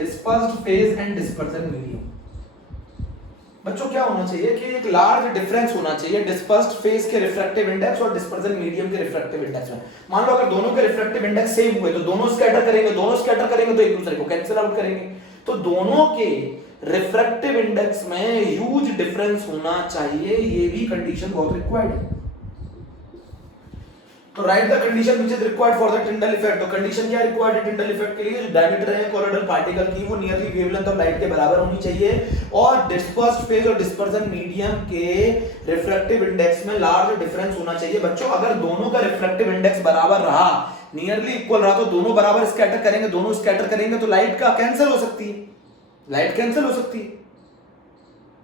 dispersed phase and dispersion medium. बच्चों क्या होना चाहिए कि एक लार्ज डिफरेंस होना चाहिए डिस्पर्स्ड फेज के रिफ्रैक्टिव इंडेक्स और डिस्पर्जन मीडियम के रिफ्रैक्टिव इंडेक्स में। मान लो अगर दोनों के रिफ्रैक्टिव इंडेक्स सेम हुए तो दोनों स्कैटर करेंगे तो एक दूसरे को कैंसिल आउट करेंगे। तो दोनों के रिफ्रैक्टिव इंडेक्स में ह्यूज डिफरेंस होना चाहिए, ये भी कंडीशन बहुत रिक्वायर्ड है। तो right the condition which is required for the Tyndall effect. तो कंडीशन क्या रिक्वायर्ड है टिंडल इफेक्ट के लिए? जो डायमीटर है कोलोइडल पार्टिकल की वो नियरली वेवलेंथ ऑफ लाइट के बराबर होनी चाहिए और डिस्पर्स्ड फेज और डिस्पर्जन मीडियम के रिफ्रैक्टिव इंडेक्स में लार्ज डिफरेंस होना चाहिए। बच्चों अगर दोनों का रिफ्रैक्टिव इंडेक्स बराबर रहा, नियरली इक्वल रहा, तो दोनों बराबर स्कैटर करेंगे तो लाइट का कैंसिल हो सकती है, लाइट कैंसिल हो सकती है।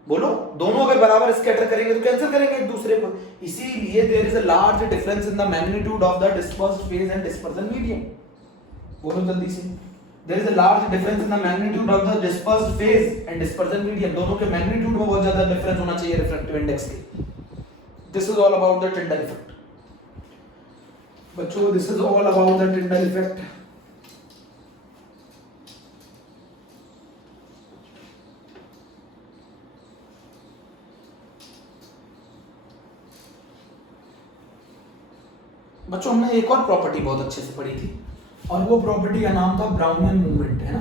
बोलो, दोनों अगर बराबर स्कैटर करेंगे तो कैंसिल करेंगे एक दूसरे को। इसीलिए there is a large difference in the magnitude of the dispersed phase and dispersion medium. बोलो जल्दी से। There is a large difference in the magnitude of the dispersed phase and dispersion medium. दोनों के मैग्नीट्यूड में बहुत ज्यादा डिफरेंस होना चाहिए रिफ्रैक्टिव इंडेक्स के। This is all about the Tyndall effect. बच्चों this is all about the Tyndall effect. बच्चों हमने एक और प्रॉपर्टी बहुत अच्छे से पढ़ी थी और वो प्रॉपर्टी का नाम था ब्राउनियन मूवमेंट, है ना?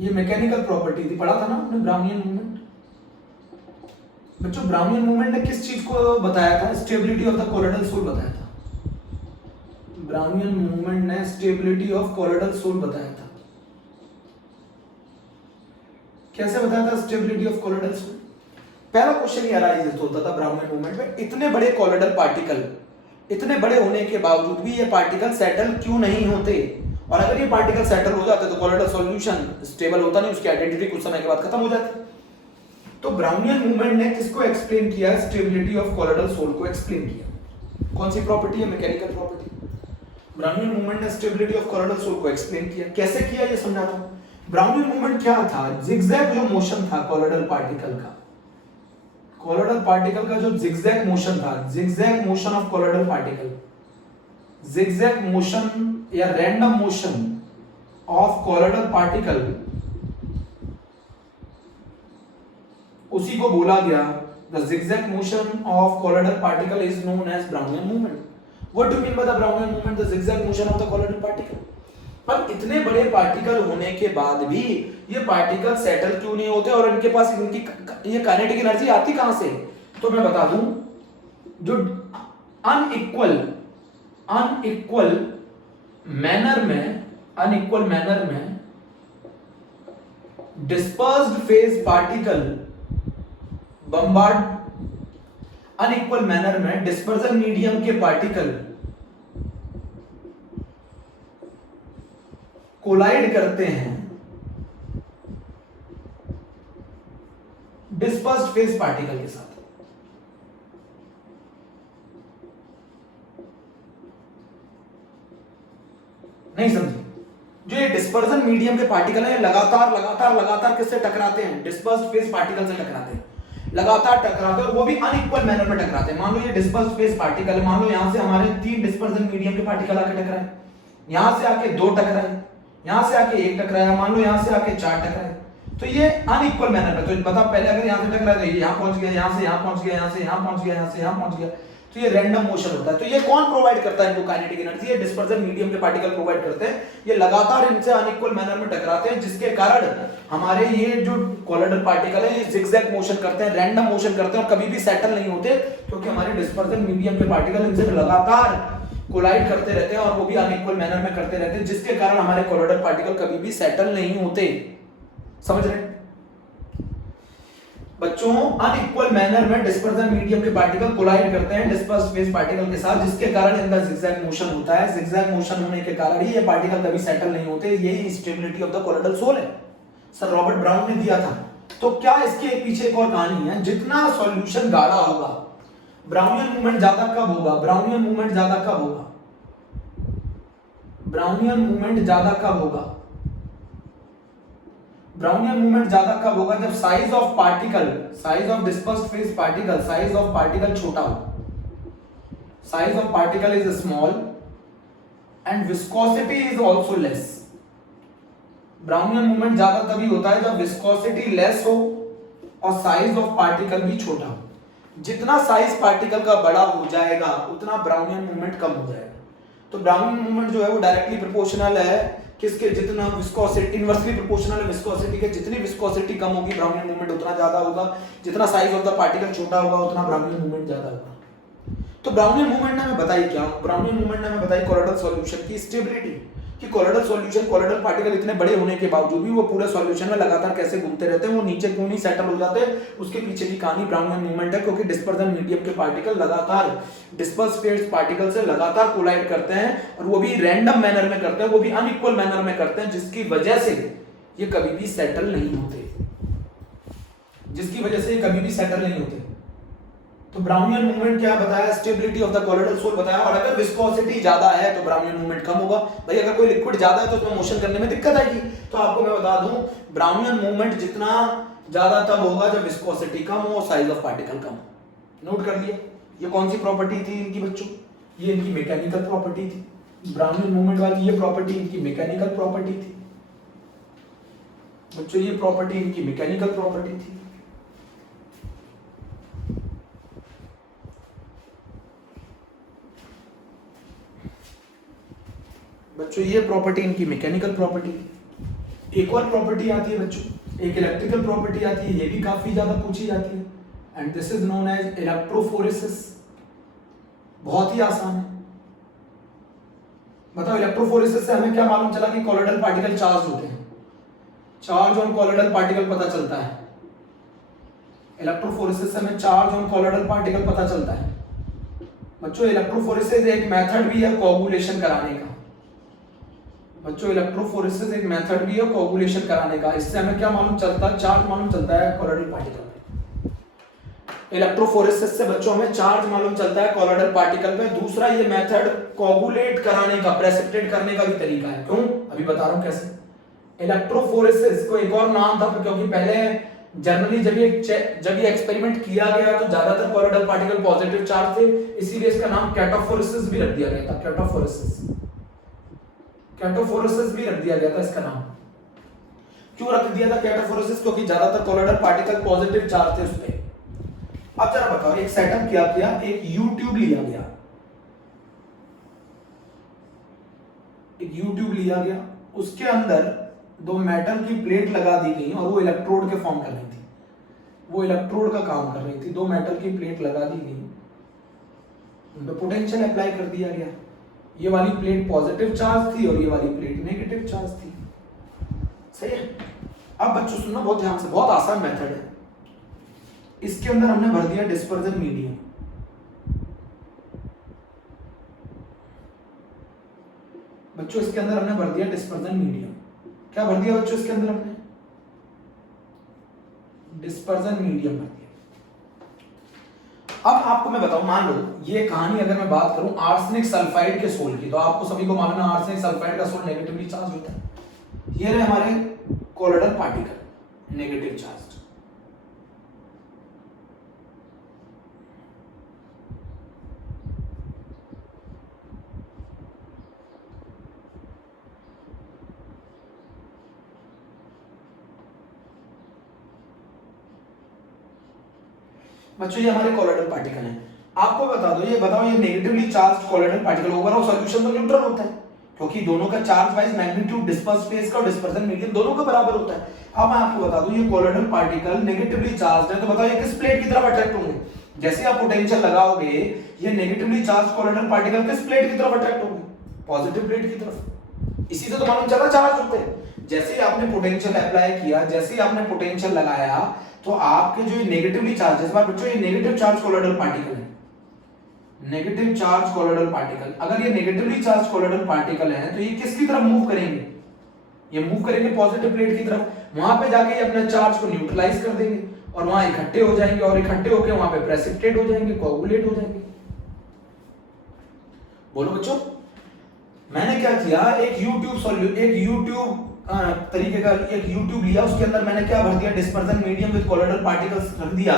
ये मैकेनिकल प्रॉपर्टी थी, पढ़ा था ना हमने ब्राउनियन मूवमेंट। बच्चों ब्राउनियन मूवमेंट ने किस चीज को बताया था? Stability of the colloidal sol बताया था। ब्राउनियन मूवमेंट ने स्टेबिलिटी ऑफ कोलोइडल सोल बताया था। कैसे बताया था स्टेबिलिटी ऑफ कोलोइडल सोल? पहला क्वेश्चन ये अराइज होता था ब्राउनियन मूवमेंट में, इतने बड़े कोलोइडल पार्टिकल, इतने बड़े होने के बावजूद भी ये पार्टिकल सेटल क्यों नहीं होते? और अगर ये पार्टिकल सेटल हो जाते तो कोलोइडल सॉल्यूशन स्टेबल होता नहीं, उसकी आइडेंटिटी कुछ समय के बाद खत्म हो जाती। तो ब्राउनियन मूवमेंट ने किसको एक्सप्लेन किया? स्टेबिलिटी ऑफ कोलोइडल सोल को एक्सप्लेन किया। कौन सी प्रॉपर्टी है? Mechanical property. ब्राउनियन मूवमेंट ने स्टेबिलिटी ऑफ कोलोइडल सोल को एक्सप्लेन किया। कैसे किया ये समझाता हूं। ब्राउनियन मूवमेंट क्या था? जिगजैग जो मोशन था कोलोइडल पार्टिकल का, कोलोइडल पार्टिकल का जो जिगजैग मोशन था, zigzag motion of colloidal particle, zigzag motion या random motion of colloidal particle, उसी को बोला गया the zigzag motion of colloidal particle is known as Brownian movement. What do you mean by the Brownian movement? The zigzag motion of the colloidal particle. पर इतने बड़े पार्टिकल होने के बाद भी ये पार्टिकल सेटल क्यों नहीं होते और इनके पास इनकी ये काइनेटिक एनर्जी आती कहां से? तो मैं बता दूं, जो अनइक्वल मैनर में dispersed phase particle bombard, unequal manner में डिस्पर्जन मीडियम के पार्टिकल कोलाइड करते हैं डिस्पर्स्ड फेज पार्टिकल के साथ। नहीं समझे? जो ये डिस्पर्जन मीडियम के पार्टिकल है लगातार किससे टकराते हैं? डिस्पर्स्ड फेज पार्टिकल से टकराते हैं, लगातार टकराते हैं और वो भी अनइक्वल मैनर में टकराते हैं। मान लो ये डिस्पर्स्ड फेज पार्टिकल, मान लो यहां से हमारे 3 डिस्पर्जन मीडियम के पार्टिकल आके टकराए, यहां से आके 2 टकराए, यहां से आके 1 टकराया, मान लो यहां से आके 4 टकराए, तो ये अनइक्वल मैनर में। तो बता, पहले अगर यहां से टकराया तो ये यहां पहुंच गया, यहां से यहां पहुंच गया, यहां से यहां पहुंच गया, यहां से यहां पहुंच गया, तो ये रैंडम मोशन होता है। तो ये कौन प्रोवाइड करता है इनको काइनेटिक एनर्जी? ये डिस्पर्जन मीडियम के पार्टिकल प्रोवाइड करते हैं। ये लगातार इनसे अनइक्वल मैनर में टकराते हैं, जिसके कारण हमारे ये जो कोलोइडल पार्टिकल है ये जिगजैग मोशन करते हैं, रैंडम मोशन करते हैं और कभी भी सेटल नहीं होते, क्योंकि हमारे डिस्पर्जन मीडियम के पार्टिकल इनसे लगातार कोलाइड करते रहते हैं और वो भी अनइक्वल मैनर में करते रहते हैं, जिसके कारण हमारे कोलोइडल पार्टिकल कभी भी सेटल नहीं होते। समझ रहे बच्चों? अनइक्वल मैनर में डिस्पर्जन मीडियम के पार्टिकल कोलाइड करते हैं डिस्पर्स्ड फेज पार्टिकल के साथ, जिसके कारण इनका जिगजैग मोशन होता है। जिगजैग मोशन होने के कारण ही ये पार्टिकल कभी सेटल नहीं होते। यही stability of the colloidal sol है, सर रॉबर्ट ब्राउन ने दिया था। तो क्या इसके पीछे एक और कहानी है? जितना सॉल्यूशन गाढ़ा होगा, ब्राउनियन मूवमेंट ज्यादा कब होगा? ब्राउनियन मूवमेंट ज्यादा कब होगा? ब्राउनियन मूवमेंट ज्यादा कब होगा? ब्राउनियन मूवमेंट ज्यादा कब होगा? जब size of particle, size of dispersed phase particle, size of particle छोटा हो। Size of particle is small and viscosity is also less. Brownian movement ज्यादा तभी होता है जब विस्कोसिटी लेस हो और साइज ऑफ पार्टिकल भी छोटा हो। जितना साइज पार्टिकल का बड़ा हो जाएगा उतना ब्राउनियन मूवमेंट कम हो जाएगा। तो ब्राउनियन मूवमेंट जो है वो डायरेक्टली प्रोपोर्शनल है किसके, जितना विस्कोसिटी, इनवर्सली प्रोपोर्शनल है विस्कोसिटी के। जितनी विस्कोसिटी कम होगी ब्राउनियन मूवमेंट उतना ज्यादा होगा, जितना साइज ऑफ द पार्टिकल छोटा होगा उतना ब्राउनियन मूवमेंट ज्यादा होगा। तो ब्राउनियन मूवमेंट ने हमें बताई क्या, ब्राउनियन मूवमेंट ने हमें बताई कोलोइडल सॉल्यूशन की स्टेबिलिटी, कि कोलोइडल सॉल्यूशन, कोलोइडल पार्टिकल इतने बड़े होने के बावजूद भी वो पूरे सॉल्यूशन में लगातार कैसे घूमते रहते हैं, वो नीचे क्यों नहीं सेटल हो जाते। उसके पीछे की कहानी ब्राउनियन मूवमेंट है, क्योंकि डिस्पर्जन मीडियम के पार्टिकल लगातार डिस्पर्स फेज पार्टिकल से लगातार कोलाइड करते हैं, और वो भी रैंडम मैनर में करते हैं, वो भी अनइक्वल मैनर में करते हैं, जिसकी वजह से ये कभी भी सेटल नहीं होते, जिसकी वजह से ये कभी भी सेटल नहीं होते। तो ब्राउनियन मूवमेंट क्या बताया, stability of the colloidal sol बताया। और अगर विस्कोसिटी ज्यादा है तो ब्राउनियन मूवमेंट कम होगा। भाई अगर कोई लिक्विड ज्यादा है तो उसमें मोशन करने में दिक्कत आएगी। तो आपको मैं बता दूं ब्राउनियन मूवमेंट जितना ज्यादा तब होगा जब विस्कोसिटी कम हो और साइज ऑफ पार्टिकल कम हो। नोट कर लिया। ये कौन सी प्रॉपर्टी थी इनकी बच्चों, ये इनकी मैकेनिकल प्रॉपर्टी थी। ब्राउनियन मूवमेंट वाली ये प्रॉपर्टी इनकी मैकेनिकल प्रॉपर्टी थी बच्चों, ये प्रॉपर्टी इनकी मैकेनिकल प्रॉपर्टी थी। बच्चों ये प्रॉपर्टी इनकी मैकेनिकल प्रॉपर्टी थी। एक और प्रॉपर्टी आती है बच्चों, एक इलेक्ट्रिकल प्रॉपर्टी आती है, ये भी काफी ज्यादा पूछी जाती है, and this is known as electrophoresis. बहुत ही आसान है। बताओ इलेक्ट्रोफोरेसिस से हमें क्या मालूम चला कि कोलोइडल पार्टिकल चार्ज होते हैं। चार्ज ऑन कोलोइडल पार्टिकल पता चलता है। इलेक्ट्रोफोरेसिस से हमें चार्ज ऑन कोलोइडल पार्टिकल पता चलता है। बच्चों इलेक्ट्रोफोरेसिस एक मेथड भी है कोगुलेशन कराने का। बच्चों इलेक्ट्रोफोरेसिस एक मेथड भी है कोगुलेशन कराने का। इससे हमें क्या मालूम चलता है, चार्ज मालूम चलता है कोलोइडल पार्टिकल पे। इलेक्ट्रोफोरेसिस से बच्चों हमें चार्ज मालूम चलता है कोलोइडल पार्टिकल पे। दूसरा ये मेथड कोगुलेट कराने का, प्रेसिपिटेट करने का भी तरीका है। क्यों, अभी बता रहा हूं कैसे। इलेक्ट्रोफोरेसिस को एक और नाम था क्योंकि पहले जनरली जब ये एक्सपेरिमेंट किया गया तो ज्यादातर कोलोइडल पार्टिकल पॉजिटिव चार्ज थे, इसीलिए इसका नाम कैटोफोरेसिस भी रख दिया गया था। कैटोफोरेसिस भी रख दिया गया था इसका नाम। क्यों रख दिया था कैटोफोरेसिस, क्योंकि ज्यादातर कोलोइडल पार्टिकल पॉजिटिव चार्ज थे उसपे। अब जरा बताओ, एक सेटअप क्या किया, एक यू ट्यूब लिया गया, एक यू ट्यूब लिया गया, उसके अंदर दो मेटल की प्लेट लगा दी गई और वो इलेक्ट्रोड के फॉर्म कर रही थी, वो इलेक्ट्रोड का काम कर रही थी। दो मेटल की प्लेट लगा दी गई, उन पे पोटेंशियल अप्लाई कर दिया गया। ये वाली प्लेट पॉजिटिव चार्ज थी और ये वाली प्लेट नेगेटिव चार्ज थी। सही है। अब बच्चों सुनना बहुत ध्यान से, बहुत आसान मेथड है। इसके अंदर हमने भर दिया डिस्पर्जन मीडियम। बच्चों इसके अंदर हमने भर दिया डिस्पर्जन मीडियम। क्या भर दिया बच्चों इसके अंदर हमने, डिस्पर्जन मीडियम भर दिया। अब आपको मैं बताऊं, मान लो ये कहानी अगर मैं बात करूं आर्सेनिक सल्फाइड के सोल की, तो आपको सभी को मालूम है आर्सेनिक सल्फाइड का सोल नेगेटिवली चार्ज होता है। ये रहे हमारे कोलोइडल पार्टिकल नेगेटिव चार्ज। बच्चों ये हमारे कोलोइडल पार्टिकल हैं। आपको बता दो, ये बताओ ये negatively charge colloidal particle overall solution तो न्यूट्रल होता है, क्योंकि दोनों का charge wise magnitude disperse phase का और डिस्पर्जन मीडियम दोनों का बराबर होता है। अब मैं आपको बता दूं ये कोलोइडल पार्टिकल नेगेटिवली चार्ज है, तो बताओ ये किस प्लेट की तरफ अट्रैक्ट होंगे। जैसे आप पोटेंशियल लगाओगे ये नेगेटिवली चार्ज कोलोइडल पार्टिकल किस प्लेट की तरफ अट्रैक्ट होंगे, पॉजिटिव प्लेट की तरफ। इसी से तो मालूम चला चार्ज होते हैं। जैसे ही आपने पोटेंशियल अप्लाई किया, जैसे ही आपने पोटेंशियल लगाया, तो आपके जो ये नेगेटिवली चार्ज है, इस बार बच्चों ये नेगेटिव चार्ज कोलोइडल पार्टिकल है, नेगेटिव चार्ज कोलोइडल पार्टिकल। अगर ये नेगेटिवली चार्ज कोलोइडल पार्टिकल है तो ये किसकी तरफ मूव करेंगे, ये मूव करेंगे पॉजिटिव प्लेट की तरफ। वहां पे जाके ये अपने चार्ज को न्यूट्रलाइज कर देंगे और वहां इकट्ठे हो जाएंगे, और इकट्ठे होकर वहां पे प्रेसिपिटेट हो जाएंगे, कोगुलेट हो जाएंगे। बोलो बच्चों, मैंने क्या किया, एक यूट्यूब तरीके का एक यूट्यूब लिया, उसके अंदर मैंने क्या भर दिया, dispersion medium with colloidal particles रख दिया,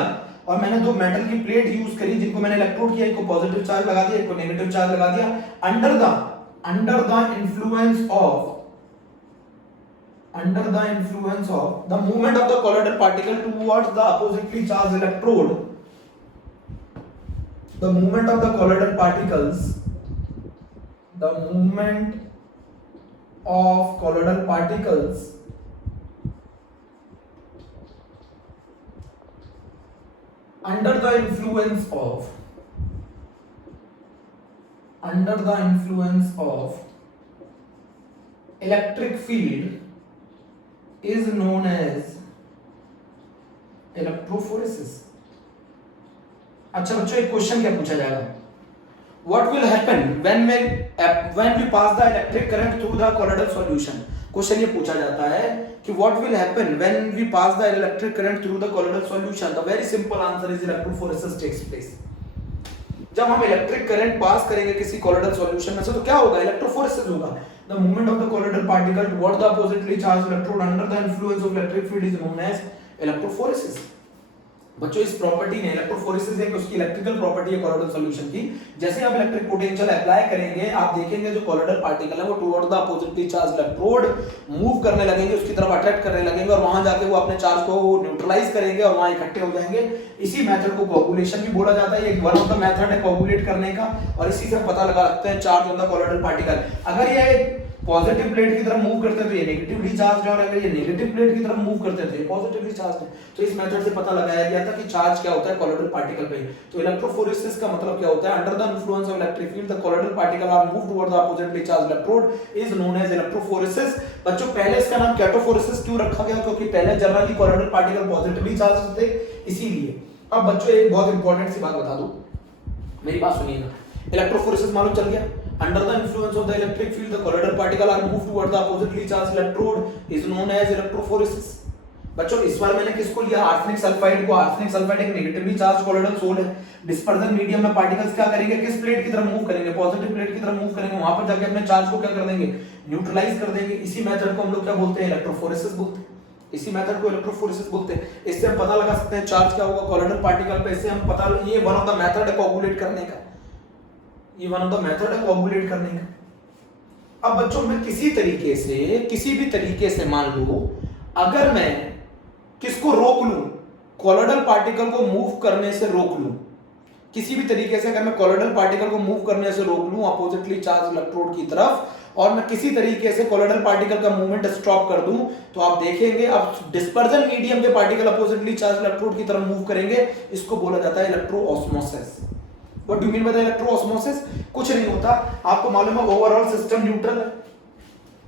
और मैंने दो मेटल की प्लेट यूज करी जिनको मैंने इलेक्ट्रोड किया, एक को पॉजिटिव चार्ज लगा दिया, एक को नेगेटिव चार्ज लगा दिया। Under the under the influence of the movement of the colloidal particle towards the oppositely charged electrode, the movement of the colloidal particles, the movement of colloidal particles under the influence of electric field is known as electrophoresis. अच्छा बच्चों एक क्वेश्चन क्या पूछा जाएगा, what will happen when we pass the electric current through the colloidal solution. Question ये पूछा जाता है कि what will happen when we pass the electric current through the colloidal solution. The very simple answer is electrophoresis takes place. जब हम इलेक्ट्रिक करंट पास करेंगे किसी कोलोइडल सॉल्यूशन में से तो क्या होगा, इलेक्ट्रोफोरेसिस होगा. The movement of the colloidal particle toward the oppositely charged electrode under the influence of electric field is known as electrophoresis. बच्चों इस प्रॉपर्टी ने, इलेक्ट्रोफोरेसिस एक उसकी इलेक्ट्रिकल प्रॉपर्टी है कोलोइडल सॉल्यूशन की. जैसे आप इलेक्ट्रिक पोटेंशियल अप्लाई करेंगे आप देखेंगे जो कोलोइडल पार्टिकल है वो toward the oppositely charged electrode move करने लगेंगे, उसकी तरफ अट्रैक्ट करने लगेंगे और वहां जाके वो अपने चार्ज को न्यूट्रलाइज करेंगे और वहां इकट्ठे हो जाएंगे. इसी मेथड को कोगुलेशन भी बोला जाता है. ये वन ऑफ द मेथड है कोगुलेट करने का और इसी से पता लगा सकते हैं charge on the colloidal particle. अगर ये पॉजिटिव प्लेट की तरफ मूव करते हैं तो ये नेगेटिवली चार्ज है और अगर ये नेगेटिव प्लेट की तरफ मूव करते हैं तो ये पॉजिटिवली चार्ज है. तो इस मेथड से पता लगाया गया था कि चार्ज क्या होता है कोलोइडल पार्टिकल पे. तो इलेक्ट्रोफोरेसिस का मतलब क्या होता है, under the influence of electric field the colloidal particle are move toward the oppositely charged electrode is known as electrophoresis. बच्चों पहले इसका नाम कैटोफोरेसिस क्यों रखा गया, क्योंकि पहले generally colloidal particle positively charge थे इसीलिए. अब बच्चों एक बहुत इंपॉर्टेंट सी बात बता दूं, मेरी बात सुनिएगा. इलेक्ट्रोफोरेसिस मालूम चल गया. Under the influence of the electric field, the colloidal particle are moved toward the oppositely charged electrode is known as electrophoresis. बच्चों इस बार मैंने किसको लिया, आर्सेनिक सल्फाइड को. आर्सेनिक सल्फाइड एक नेगेटिवली चार्ज कोलोइडल सोल है. डिस्पर्जन मीडियम में पार्टिकल्स क्या करेंगे, किस प्लेट की तरफ मूव करेंगे, पॉजिटिव प्लेट की तरफ मूव करेंगे. वहां पर जाके अपने चार्ज को क्या कर देंगे, न्यूट्रलाइज कर देंगे. इसी मेथड को हम लोग क्या बोलते हैं, इलेक्ट्रोफोरेसिस बोलते हैं. इसी मेथड को इलेक्ट्रोफोरेसिस बोलते हैं. इससे हम पता लगा सकते हैं चार्ज क्या होगा कोलोइडल पार्टिकल पे. इससे हम पता, ये वन ऑफ द मेथड है कोगुलेट करने का. ये वन ऑफ द मेथड है कोगुलेट करने का. अब बच्चों मैं किसी भी तरीके से मान लो अगर मैं किसको रोक लूं, कोलोइडल पार्टिकल को मूव करने से रोक लूं, किसी भी तरीके से अगर मैं कोलोइडल पार्टिकल को मूव करने से रोक लूं अपोजिटली चार्ज इलेक्ट्रोड की तरफ और मैं किसी तरीके से कोलोइडल पार्टिकल का मूवमेंट स्टॉप कर दूं तो आप देखेंगे अब डिस्पर्जन मीडियम के पार्टिकल अपोजिटली चार्ज इलेक्ट्रोड की तरफ मूव करेंगे. इसको बोला जाता है इलेक्ट्रोऑस्मोसिस. What do you mean by the electroosmosis? कुछ नहीं होता, आपको मालूम है ओवरऑल सिस्टम न्यूट्रल है.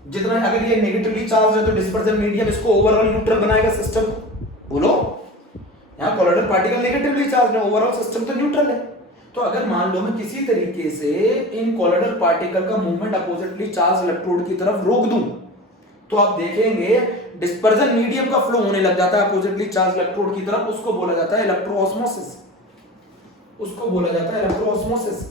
जितना अगर ये नेगेटिवली चार्ज है तो डिस्पर्जन मीडियम इसको ओवरऑल न्यूट्रल बनाएगा सिस्टम. बोलो, यहाँ कोलोइडल पार्टिकल नेगेटिवली चार्ज है, ओवरऑल सिस्टम तो न्यूट्रल है. तो अगर मान लो मैं किसी तरीके से इन कोलोइडल पार्टिकल का मूवमेंट अपोजिटली चार्ज इलेक्ट्रोड की तरफ रोक दूं तो आप देखेंगे डिस्पर्जन मीडियम का फ्लो होने लग जाता है अपोजिटली चार्ज इलेक्ट्रोड की तरफ. उसको बोला जाता है इलेक्ट्रोऑस्मोसिस. उसको बोला जाता है इलेक्ट्रोऑस्मोसिस.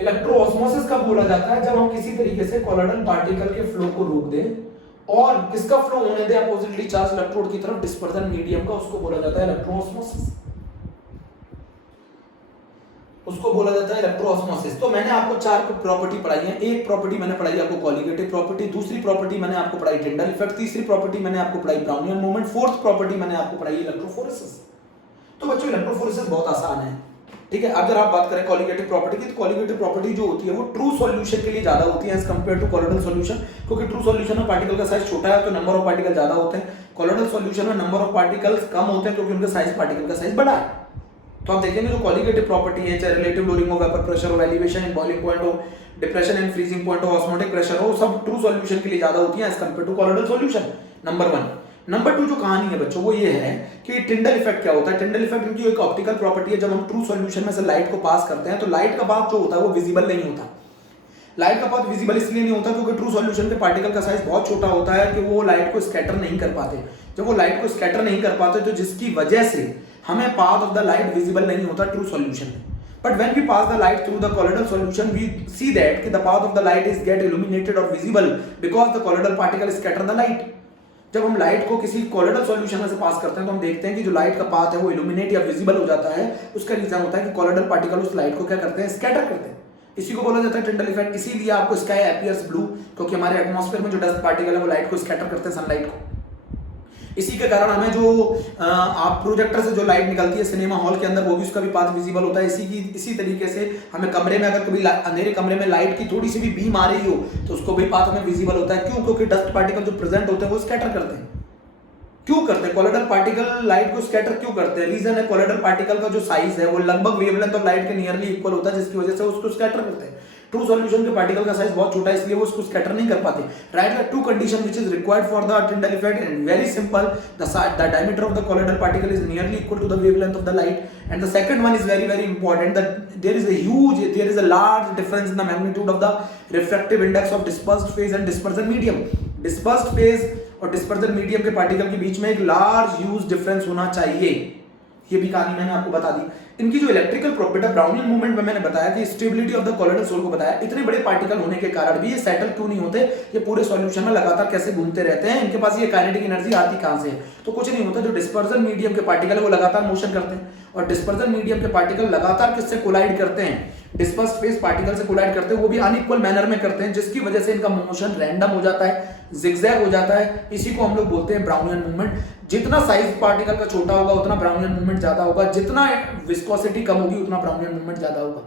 इलेक्ट्रोऑस्मोसिस कब बोला जाता है, जब हम किसी तरीके से कोलोइडल पार्टिकल के फ्लो को रोक दें और किसका फ्लो होने दें अपोजिटली चार्ज इलेक्ट्रोड की तरफ, डिस्पर्जन मीडियम का. उसको बोला जाता है इलेक्ट्रोऑस्मोसिस. उसको बोला जाता है इलेक्ट्रोऑस्मोसिस. तो मैंने आपको चार प्रॉपर्टी पढ़ाई है. एक प्रॉपर्टी मैंने पढ़ाई आपको कॉलिगेटिव प्रॉपर्टी, दूसरी प्रॉपर्टी मैंने आपको पढ़ाई टिंडल इफेक्ट, तीसरी प्रॉपर्टी मैंने आपको पढ़ाई ब्राउनियन मूवमेंट, फोर्थ प्रॉपर्टी मैंने आपको पढ़ाई इलेक्ट्रोफोरेसिस. तो बच्चों इलेक्ट्रोफोरेसिस बहुत आसान है. ठीक है, अगर आप बात करें कॉलिगेटिव प्रॉपर्टी की तो कॉलिगेटिव प्रॉपर्टी जो होती है वो ट्रू सॉल्यूशन के लिए ज्यादा होती है as compare to colloidal solution. क्योंकि ट्रू सॉल्यूशन में पार्टिकल का साइज छोटा है तो नंबर ऑफ पार्टिकल ज्यादा होते हैं. कोलोइडल सॉल्यूशन में नंबर ऑफ पार्टिकल्स कम होते हैं क्योंकि उनका साइज पार्टिकल का साइज बड़ा है. तो आप देखेंगे जो कॉलिगेटिव प्रॉपर्टी है, चाहे relative lowering of vapour pressure हो, एलिवेशन इन बॉइलिंग पॉइंट हो, डिप्रेशन इन फ्रीजिंग पॉइंट हो, ऑस्मोटिक प्रेशर हो, सब ट्रू सॉल्यूशन के लिए ज्यादा होती है as compare to colloidal solution. Number 1. Number 2 जो कहानी है बच्चों वो ये है कि टिंडल इफेक्ट क्या होता है. टिंडल इफेक्ट इनकी एक ऑप्टिकल प्रॉपर्टी है. जब हम ट्रू सॉल्यूशन में से लाइट को पास करते हैं तो लाइट का पाथ जो होता है वो विजिबल नहीं होता. लाइट का पाथ विजिबल इसलिए नहीं होता क्योंकि ट्रू सॉल्यूशन के पार्टिकल का साइज बहुत छोटा होता है कि वो लाइट को स्कैटर नहीं कर पाते. जब वो लाइट को स्कैटर नहीं कर पाते तो जिसकी वजह से हमें path of the light visible नहीं होता ट्रू सॉल्यूशन में. But when we pass the light through the colloidal solution, we see that the path of the light is get illuminated or visible because the colloidal particle scatter the light. जब हम लाइट को किसी कोलोइडल सॉल्यूशन में से पास करते हैं तो हम देखते हैं कि जो लाइट का पाथ है वो इल्यूमिनेट या विजिबल हो जाता है. उसका रीजन होता है कि कोलोइडल पार्टिकल उस लाइट को क्या करते हैं, स्कैटर करते हैं. इसी को बोला जाता है टिंडल इफेक्ट। इसीलिए आपको स्काई अपीयर्स ब्लू, क्योंकि हमारे एटमॉस्फेयर में जो डस्ट पार्टिकल है वो लाइट को स्कैटर करते हैं, सनलाइट को। इसी के कारण हमें जो आप प्रोजेक्टर से जो लाइट निकलती है सिनेमा हॉल के अंदर, वो भी उसका भी पाथ विजिबल होता है। इसी तरीके से हमें कमरे में अगर कभी अंधेरे कमरे में लाइट की थोड़ी सी भी बीम आ रही हो तो उसको भी पाथ हमें विजिबल होता है। क्यों? क्योंकि डस्ट पार्टिकल जो प्रेजेंट होते हैं वो स्कैटर करते हैं। क्यों करते हैं? कोलोइडल पार्टिकल लाइट को स्कैटर क्यों करते हैं? रीजन है, कोलोइडल पार्टिकल का जो साइज है वो लगभग वेवलेंथ ऑफ लाइट के नियरली इक्वल होता है, जिसकी वजह से उसको स्कैटर करते हैं। ट्रू सॉल्यूशन के पार्टिकल का साइज बहुत छोटा है, इसलिए वो उसको स्कैटर नहीं कर पाते। Right, the two condition which is required for the Tyndall effect and very simple, the diameter of the colloidal particle is nearly equal to the wavelength of the light, and the second one is very important, that there is a large difference in the magnitude of the refractive index of dispersed phase and dispersion medium। dispersed phase और dispersion medium के पार्टिकल के बीच में एक लार्ज ह्यूज डिफरेंस होना चाहिए। ये भी कहानी मैंने आपको बता दी। इनकी जो इलेक्ट्रिकल प्रॉपर्टी ब्राउनियन मूवमेंट में मैंने बताया कि stability of the colloidal sol को बताया। इतने बड़े पार्टिकल होने के कारण भी ये सेटल क्यों नहीं होते, ये पूरे सॉल्यूशन में लगातार कैसे घूमते रहते हैं, इनके पास ये काइनेटिक एनर्जी आती कहां से है? तो कुछ नहीं होता, जो डिस्पर्जन मीडियम के पार्टिकल है वो लगातार मोशन करते हैं, और डिस्पर्जन मीडियम के पार्टिकल लगातार किससे कोलाइड करते हैं? डिस्पर्स फेज पार्टिकल से कोलाइड करते हैं, वो भी अनइक्वल मैनर में करते हैं, जिसकी वजह से इनका मोशन रैंडम हो जाता है, जिगजैग हो जाता है। इसी को हम लोग बोलते हैं ब्राउनियन मूवमेंट। जितना साइज पार्टिकल का छोटा होगा उतना ब्राउनियन मूवमेंट ज्यादा होगा, जितना विस्कोसिटी कम होगी उतना ब्राउनियन मूवमेंट ज्यादा होगा।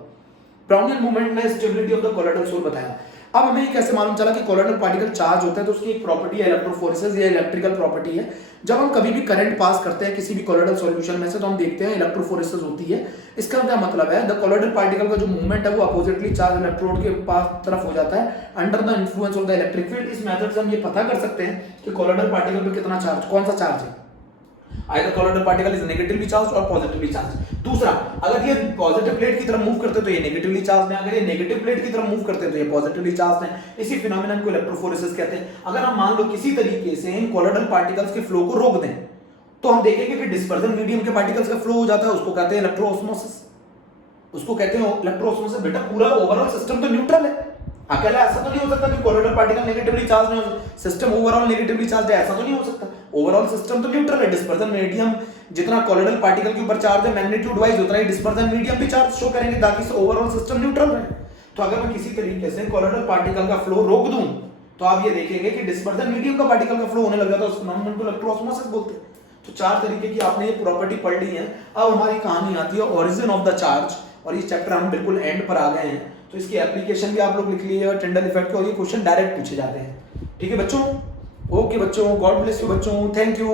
ब्राउनियन मूवमेंट में stability of the colloidal sol बताया। अब हमें ये कैसे मालूम चला कि कोलोइडल पार्टिकल चार्ज होता है? तो उसकी एक प्रॉपर्टी है इलेक्ट्रोफोरेसिस, ये इलेक्ट्रिकल प्रॉपर्टी है। जब हम कभी भी करंट पास करते हैं किसी भी कोलोइडल सॉल्यूशन में से, तो हम देखते हैं इलेक्ट्रोफोरेसिस होती है। इसका क्या मतलब है? द कोलोइडल पार्टिकल का जो मूवमेंट है वो अपोजिटली चार्ज इलेक्ट्रोड के पास तरफ हो जाता है under the influence of the electric field. इस मेथड से हम ये पता कर सकते हैं कि कोलोइडल पार्टिकल पे कितना चार्ज, कौन सा चार्ज है। Either colloidal particle is negatively charged or positively charged। दूसरा, अगर ये पॉजिटिव प्लेट की तरफ मूव करते हैं तो ये नेगेटिवली चार्ज है, अगर ये नेगेटिव प्लेट की तरफ मूव करते हैं तो ये पॉजिटिवली चार्ज है। इसी फिनोमेनन को इलेक्ट्रोफोरेसिस कहते हैं। अगर हम मान लो किसी तरीके से इन कोलोइडल पार्टिकल्स के फ्लो को रोक दें तो हम देखेंगे कि डिस्पर्जन मीडियम के पार्टिकल्स का फ्लो हो जाता है, उसको कहते हैं इलेक्ट्रोऑस्मोसिस। उसको कहते हैं इलेक्ट्रोऑस्मोसिस। बेटा पूरा ओवरऑल सिस्टम तो न्यूट्रल है, अकेला ऐसा तो नहीं हो सकता कि कोलोइडल पार्टिकल नेगेटिवली चार्ज नहीं हो, सिस्टम ओवरऑल नेगेटिवली चार्ज है, ऐसा तो नहीं हो सकता। ओवरऑल सिस्टम तो न्यूट्रल है। डिस्पर्जन मीडियम जितना कोलोइडल पार्टिकल के ऊपर चार्ज है मैग्नीट्यूड वाइज, उतना ही डिस्पर्जन मीडियम भी चार्ज शो करेंगे ताकि ओवरऑल सिस्टम न्यूट्रल रहे। तो अगर मैं किसी तरीके से कोलोइडल पार्टिकल का फ्लो रोक दूं तो आप ये देखेंगे कि डिस्पर्जन मीडियम का पार्टिकल का फ्लो होने लग जाता है, उस फिनोमेनन को इलेक्ट्रोऑस्मोसिस बोलते हैं। तो चार तरीके की आपने ये प्रॉपर्टी पढ़ ली है। अब हमारी कहानी आती है ओरिजिन ऑफ द चार्ज, और ये चैप्टर हम बिल्कुल एंड पर आ गए हैं। तो इसकी एप्लीकेशन भी आप लोग लिख लीजिएगा टिंडल इफेक्ट के, और ये क्वेश्चन डायरेक्ट पूछे जाते हैं। ठीक है बच्चों? ओके बच्चों, गॉड ब्लेस यू बच्चों, थैंक यू।